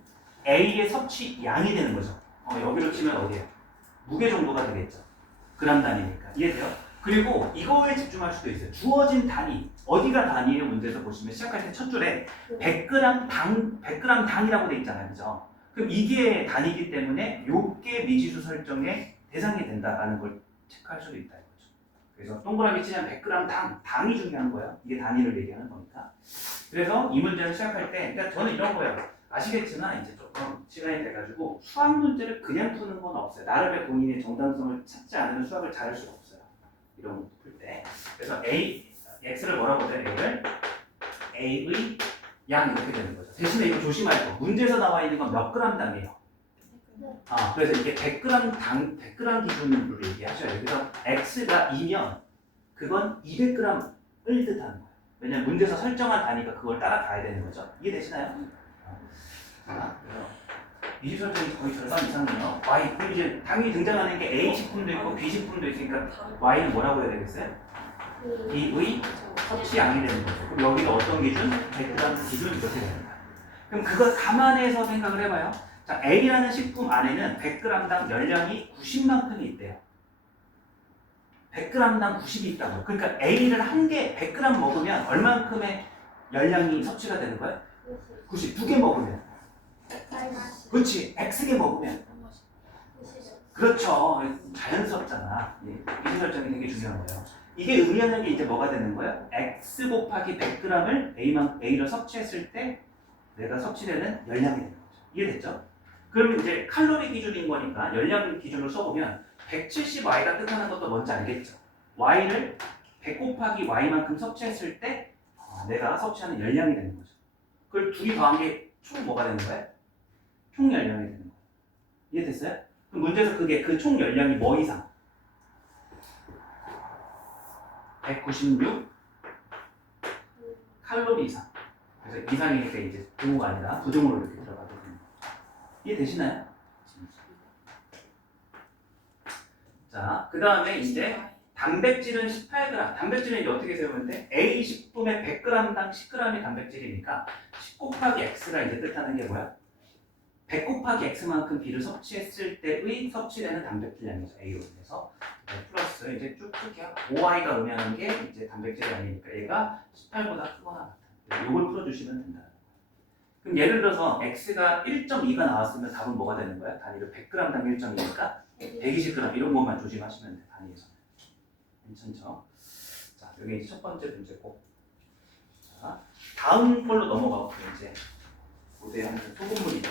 A의 섭취 양이 되는 거죠. 여기로 치면 어디예요? 무게 정도가 되겠죠. 그람 단위니까. 이해돼요? 그리고 이거에 집중할 수도 있어요. 주어진 단위. 어디가 단위예요? 문제에서 보시면 시작할 때 첫 줄에 100g 당이라고 돼 있잖아요. 그죠? 그럼 이게 단위이기 때문에 요게 미지수 설정의 대상이 된다라는 걸 체크할 수도 있다 이거죠. 그래서 동그라미 치면 100g 당이 중요한 거예요. 이게 단위를 얘기하는 거니까. 그래서 이 문제를 시작할 때, 그러니까 저는 이런 거예요. 아시겠지만 이제 조금 시간이 돼가지고 수학 문제를 그냥 푸는 건 없어요. 나름의 본인의 정당성을 찾지 않으면 수학을 잘할 수가 없어요. 이런 거 풀 때. 그래서 x를 뭐라고 해요? 이거를 a의 양 이렇게 되는 거죠. 대신에 이거 조심할 거. 문제에서 나와 있는 건 몇 그램 당이에요? 그래서 이게 100g 기준으로 얘기하셔야 돼요. 그래서 x가 2면 그건 200g을 뜻하는 거예요. 왜냐면 문제에서 설정한 단위가 그걸 따라가야 되는 거죠. 이해되시나요? 자, 미지 설정이 거의 절반 이상이에요. y, 그럼 이제 당연히 등장하는 게 A 식품도 있고 B 식품도 있으니까 y는 뭐라고 해야 되겠어요? B의 섭취 양이 되는 거죠. 그럼 여기가 어떤 기준? 100g 기준 이렇게 됩니다. 그럼 그걸 감안해서 생각을 해봐요. 자, A라는 식품 안에는 100g당 열량이 90만큼이 있대요. 100g당 90이 있다고. 그러니까 A를 한 개 100g 먹으면 얼만큼의 열량이 섭취가 되는 거예요? 90. 두 개 먹으면. 그렇지. X개 먹으면. 그렇죠. 자연스럽잖아. 미지 설정이 되게 중요한 거예요. 이게 의미하는 게 이제 뭐가 되는 거예요? X 곱하기 100g을 A를 섭취했을 때 내가 섭취되는 열량이 되는 거죠. 이해됐죠? 그럼 이제 칼로리 기준인 거니까 열량 기준으로 써보면 170y가 뜻하는 것도 뭔지 알겠죠? y를 100 곱하기 y만큼 섭취했을 때 내가 섭취하는 열량이 되는 거죠. 그걸 둘이 더한 게 총 뭐가 되는 거예요? 총 열량이 되는 거예요. 이해됐어요? 그럼 문제에서 그게 그 총 열량이 뭐 이상? 196 칼로리 이상. 그래서 이상이니까 이제 등호가 아니라 부등호로 이렇게 들어가게 됩니다. 이해되시나요? 자, 그 다음에 이제 단백질은 18g. 단백질은 이제 어떻게 세우면 돼? A 식품의 100g당 10g이 단백질이니까 10 곱하기 x가 이제 뜻하는 게 뭐야? 100 곱하기 x만큼 B를 섭취했을 때의 섭취되는 단백질 양이죠. A로 인해서. 플러스 이제 쭉쭉해요. 5y가 의미하는 게 이제 단백질이 아니니까 얘가 18보다 크거나 같아. 이걸 풀어주시면 된다. 그럼 예를 들어서 x가 1.2가 나왔으면 답은 뭐가 되는 거야? 단위를 100g당 1.2니까 120g 이런 것만 조심하시면 돼. 단위에서. 괜찮죠? 자, 여기 첫 번째 문제고. 자, 다음 걸로 넘어가고 이제 고대하는 소금물이죠.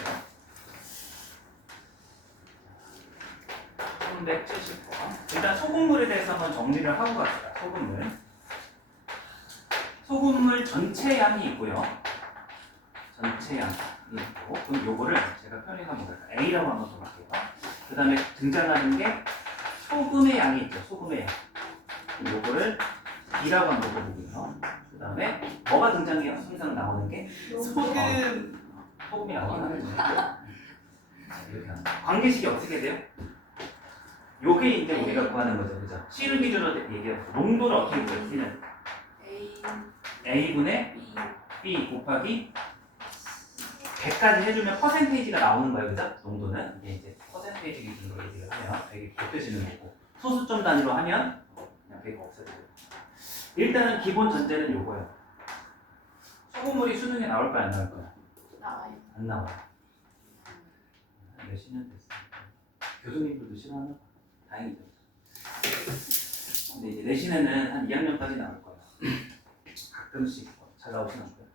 370번. 일단 소금물에 대해서 한번 정리를 하고 갑시다. 소금물. 소금물 전체 양이 있고요. 전체 양이 있고, 그럼 요거를 제가 편의상 뭐랄까 A라고 한번 써볼게요. 그 다음에 등장하는 게 소금의 양이 있죠. 소금의 양. 요거를 B라고 한번 써보고요. 그 다음에 뭐가 등장해요? 항상 나오는 게 소금이 나오는 거죠. 이렇게 하는 거. 관계식이 어떻게 돼요? 요게 이제 우리가 구하는 거죠. 그죠? C를 기준으로 얘기해요. 농도를 어떻게 구해요? C는 A분의 B 곱하기 100까지 해주면 퍼센테이지가 나오는 거예요. 그죠? 농도는 이게 이제 퍼센테이지 기준으로 얘기를 하면 100이 곱해지는 거고 소수점 단위로 하면 그냥 100이 없어져요. 일단은 기본 전제는 요거예요. 소금물이 수능에 나올까요? 안 나올까요? 나와요. 안 나와요. 몇십 년 됐어요. 교수님들도 싫어하나 봐. 다행이죠. 근데 이제 내신에는 한 2학년까지 나올 거예요. 가끔씩 잘 나오시는 거예요.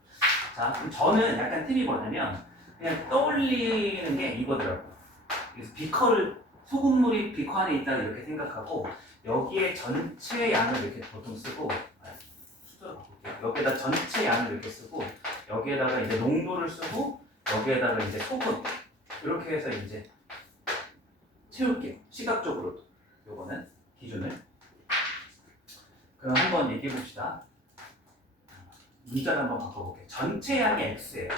자, 그럼 저는 약간 팁이 뭐냐면 그냥 떠올리는 게 이거더라고요. 그래서 비커를 소금물이 비커 안에 있다 이렇게 생각하고 여기에 전체 양을 이렇게 보통 쓰고 수저로 바꿀게요. 여기에다 전체 양을 이렇게 쓰고 여기에다가 이제 농도를 쓰고 여기에다가 이제 소금 이렇게 해서 이제 채울게요. 시각적으로도 요거는 기준을. 그럼 한번 얘기해 봅시다. 문자를 한번 바꿔볼게요. 전체 양이 X예요.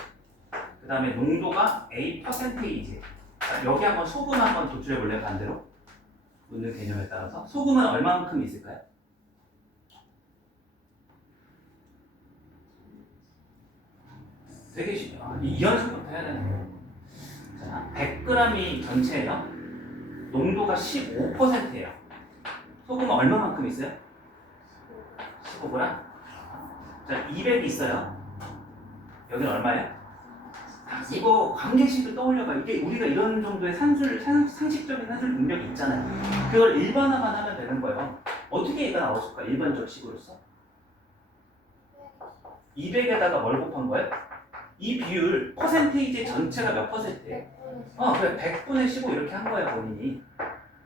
그 다음에 농도가 A 퍼센테이지. 여기 한번 소금 한번 도출해 볼래요? 반대로. 묻는 개념에 따라서. 소금은 얼마만큼 있을까요? 되게 쉽죠. 이 연습부터 해야 되는 거예요. 자, 100g이 전체예요. 농도가 15%예요. 소금은 얼마만큼 있어요? 15g? 자, 200 있어요. 여기는 얼마예요? 이거 관계식을 떠올려봐. 이게 우리가 이런 정도의 상식적인 산술 능력이 있잖아요. 그걸 일반화만 하면 되는 거예요. 어떻게 얘가 나왔을까? 일반적 식으로서 200에다가 뭘 곱한 거예요? 이 비율 퍼센테이지 전체가 몇 퍼센트예요? 그래 100분의 15 이렇게 한 거예요 본인이.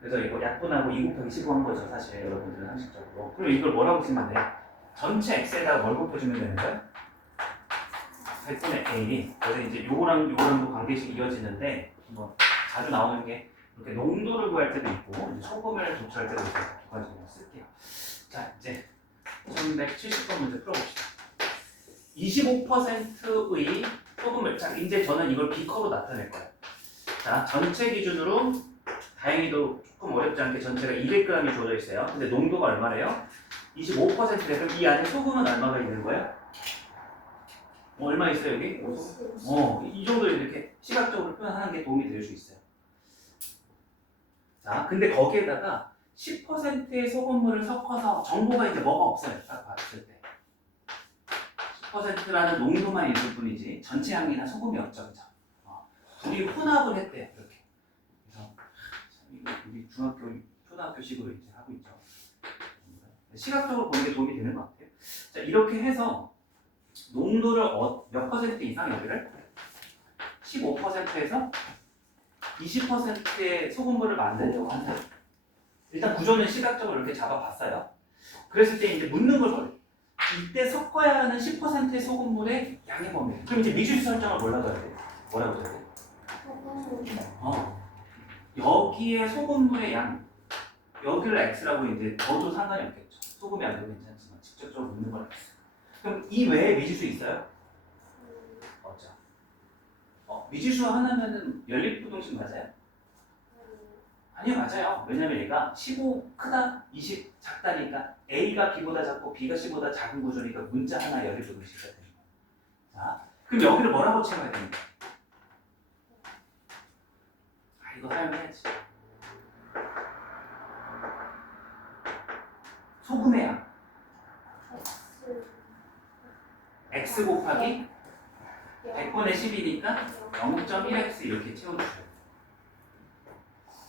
그래서 이거 약분하고 2 곱하기 15 한 거죠 사실 여러분들은 상식적으로. 그럼 이걸 뭐라고 쓰면 돼? 전체 x에다가 뭘 곱해주면 되는 거예요? 100분의 a. 그래서 이제 요거랑 요거랑도 관계식이 이어지는데 뭐 자주 나오는 게 이렇게 농도를 구할 때도 있고 이제 소금을 도출할 때도 있고 두 가지로 쓸게요. 자 이제 1170번 문제 풀어봅시다. 25%의 소금을, 자 이제 저는 이걸 비커로 나타낼 거예요. 자 전체 기준으로 다행히도 조금 어렵지 않게 전체가 200g이 주어져 있어요. 근데 농도가 얼마래요? 25%래. 그럼 이 안에 소금은 얼마가 있는 거예요? 얼마 있어요 여기? 이 정도 이렇게 시각적으로 표현하는 게 도움이 될 수 있어요. 자 근데 거기에다가 10%의 소금물을 섞어서 정보가 이제 뭐가 없어요. 딱 봤을 때 10%라는 농도만 있을 뿐이지 전체 양이나 소금이 없죠. 그죠? 둘이 혼합을 했대요. 이렇게. 그래서 우리 중학교 초등학교식으로 이제 하고 있죠. 시각적으로 보는 게 도움이 되는 것 같아요. 자 이렇게 해서 농도를 몇 퍼센트 이상 여기를 15%에서 20%의 소금물을 만들려고 한다. 일단 구조는 시각적으로 이렇게 잡아봤어요. 그랬을 때 이제 묻는 걸 걸어요. 이때 섞어야 하는 10%의 소금물의 양의 범위. 그럼 이제 미주시 설정을 뭐라고 해야 돼? 뭐라고 해야 돼? 여기에 소금물의 양, 여기를 x라고 이제 넣어도 상관이 없겠죠. 소금이 안 돼도 괜찮지만 직접적으로 묻는 걸 x. 그럼 이 외에 미지수 있어요? 없죠. 미지수 하나면은 연립부등식 맞아요? 아니요 맞아요. 왜냐면 얘가 15 크다, 20 작다니까 A가 B보다 작고 B가 C보다 작은 구조니까 문자 하나 연립부등식이 되는 거예요. 자, 그럼 여기를 뭐라고 채워야 됩니까? 이거 사용해야지. 소금의 양 x 곱하기 100분의 10이니까 0.1x 이렇게 채워주셔요.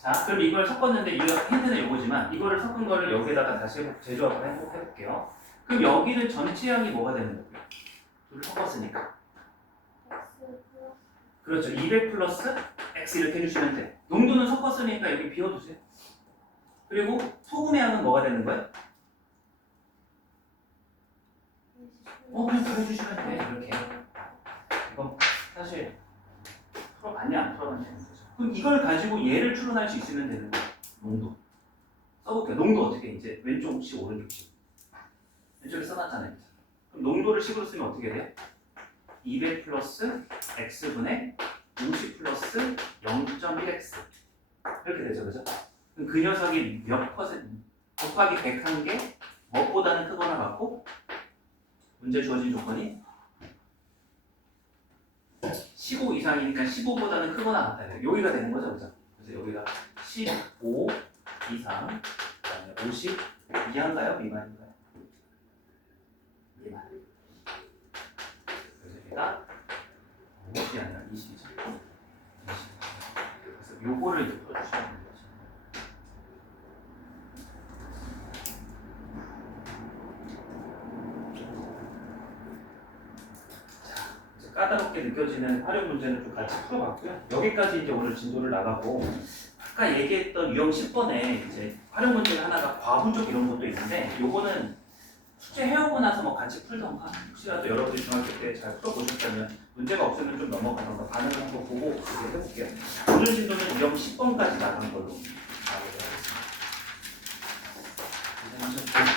자, 그럼 이걸 섞었는데 이거 힌트는 이거지만 이거를 섞은 거를 여기다가 다시 재조합을 해볼게요. 그럼 여기는 전체 양이 뭐가 되는 거고요? 둘을 섞었으니까. 그렇죠. 200 플러스 x 이렇게 해주시면 돼. 농도는 섞었으니까 여기 비워두세요. 그리고 소금의 양은 뭐가 되는 거예요? 그냥 더해주시면 돼. 이렇게. 이건 사실 풀어봤냐 안 풀어봤냐 되는 거죠. 그럼 이걸 가지고 얘를 추론할 수 있으면 되는 거예요. 농도. 써볼게요. 농도 어떻게 이제 왼쪽 10, 오른쪽 10. 왼쪽에 써놨잖아요. 그럼 농도를 10으로 쓰면 어떻게 돼요? 200 플러스 x분의 50 플러스 0.1x 이렇게 되죠, 그죠? 그럼 그 녀석이 몇 퍼센트 곱하기 100한 게 무엇보다는 크거나 같고 문제 주어진 조건이 15 이상이니까 15보다는 크거나 같다. 여기가 되는 거죠, 그죠? 그래서 여기가 15 이상, 그다음에 50 이하인가요, 미만인가요? 미만. 그래서 얘가 50이 아니라 20이죠. 20. 그래서 요거를 이제 풀어주시면 됩니다. 까다롭게 느껴지는 활용 문제는 좀 같이 풀어봤고요. 여기까지 이제 오늘 진도를 나가고 아까 얘기했던 유형 10번에 이제 활용 문제 하나가 과부족 이런 것도 있는데 요거는 숙제 해오고 나서 뭐 같이 풀던가 혹시라도 여러분이 중학교 때 잘 풀어보셨다면 문제가 없으면 좀 넘어가던가 반응을 한번 보고 이렇게 해볼게요. 오늘 진도는 유형 10번까지 나간 걸로 나오도록 하겠습니다.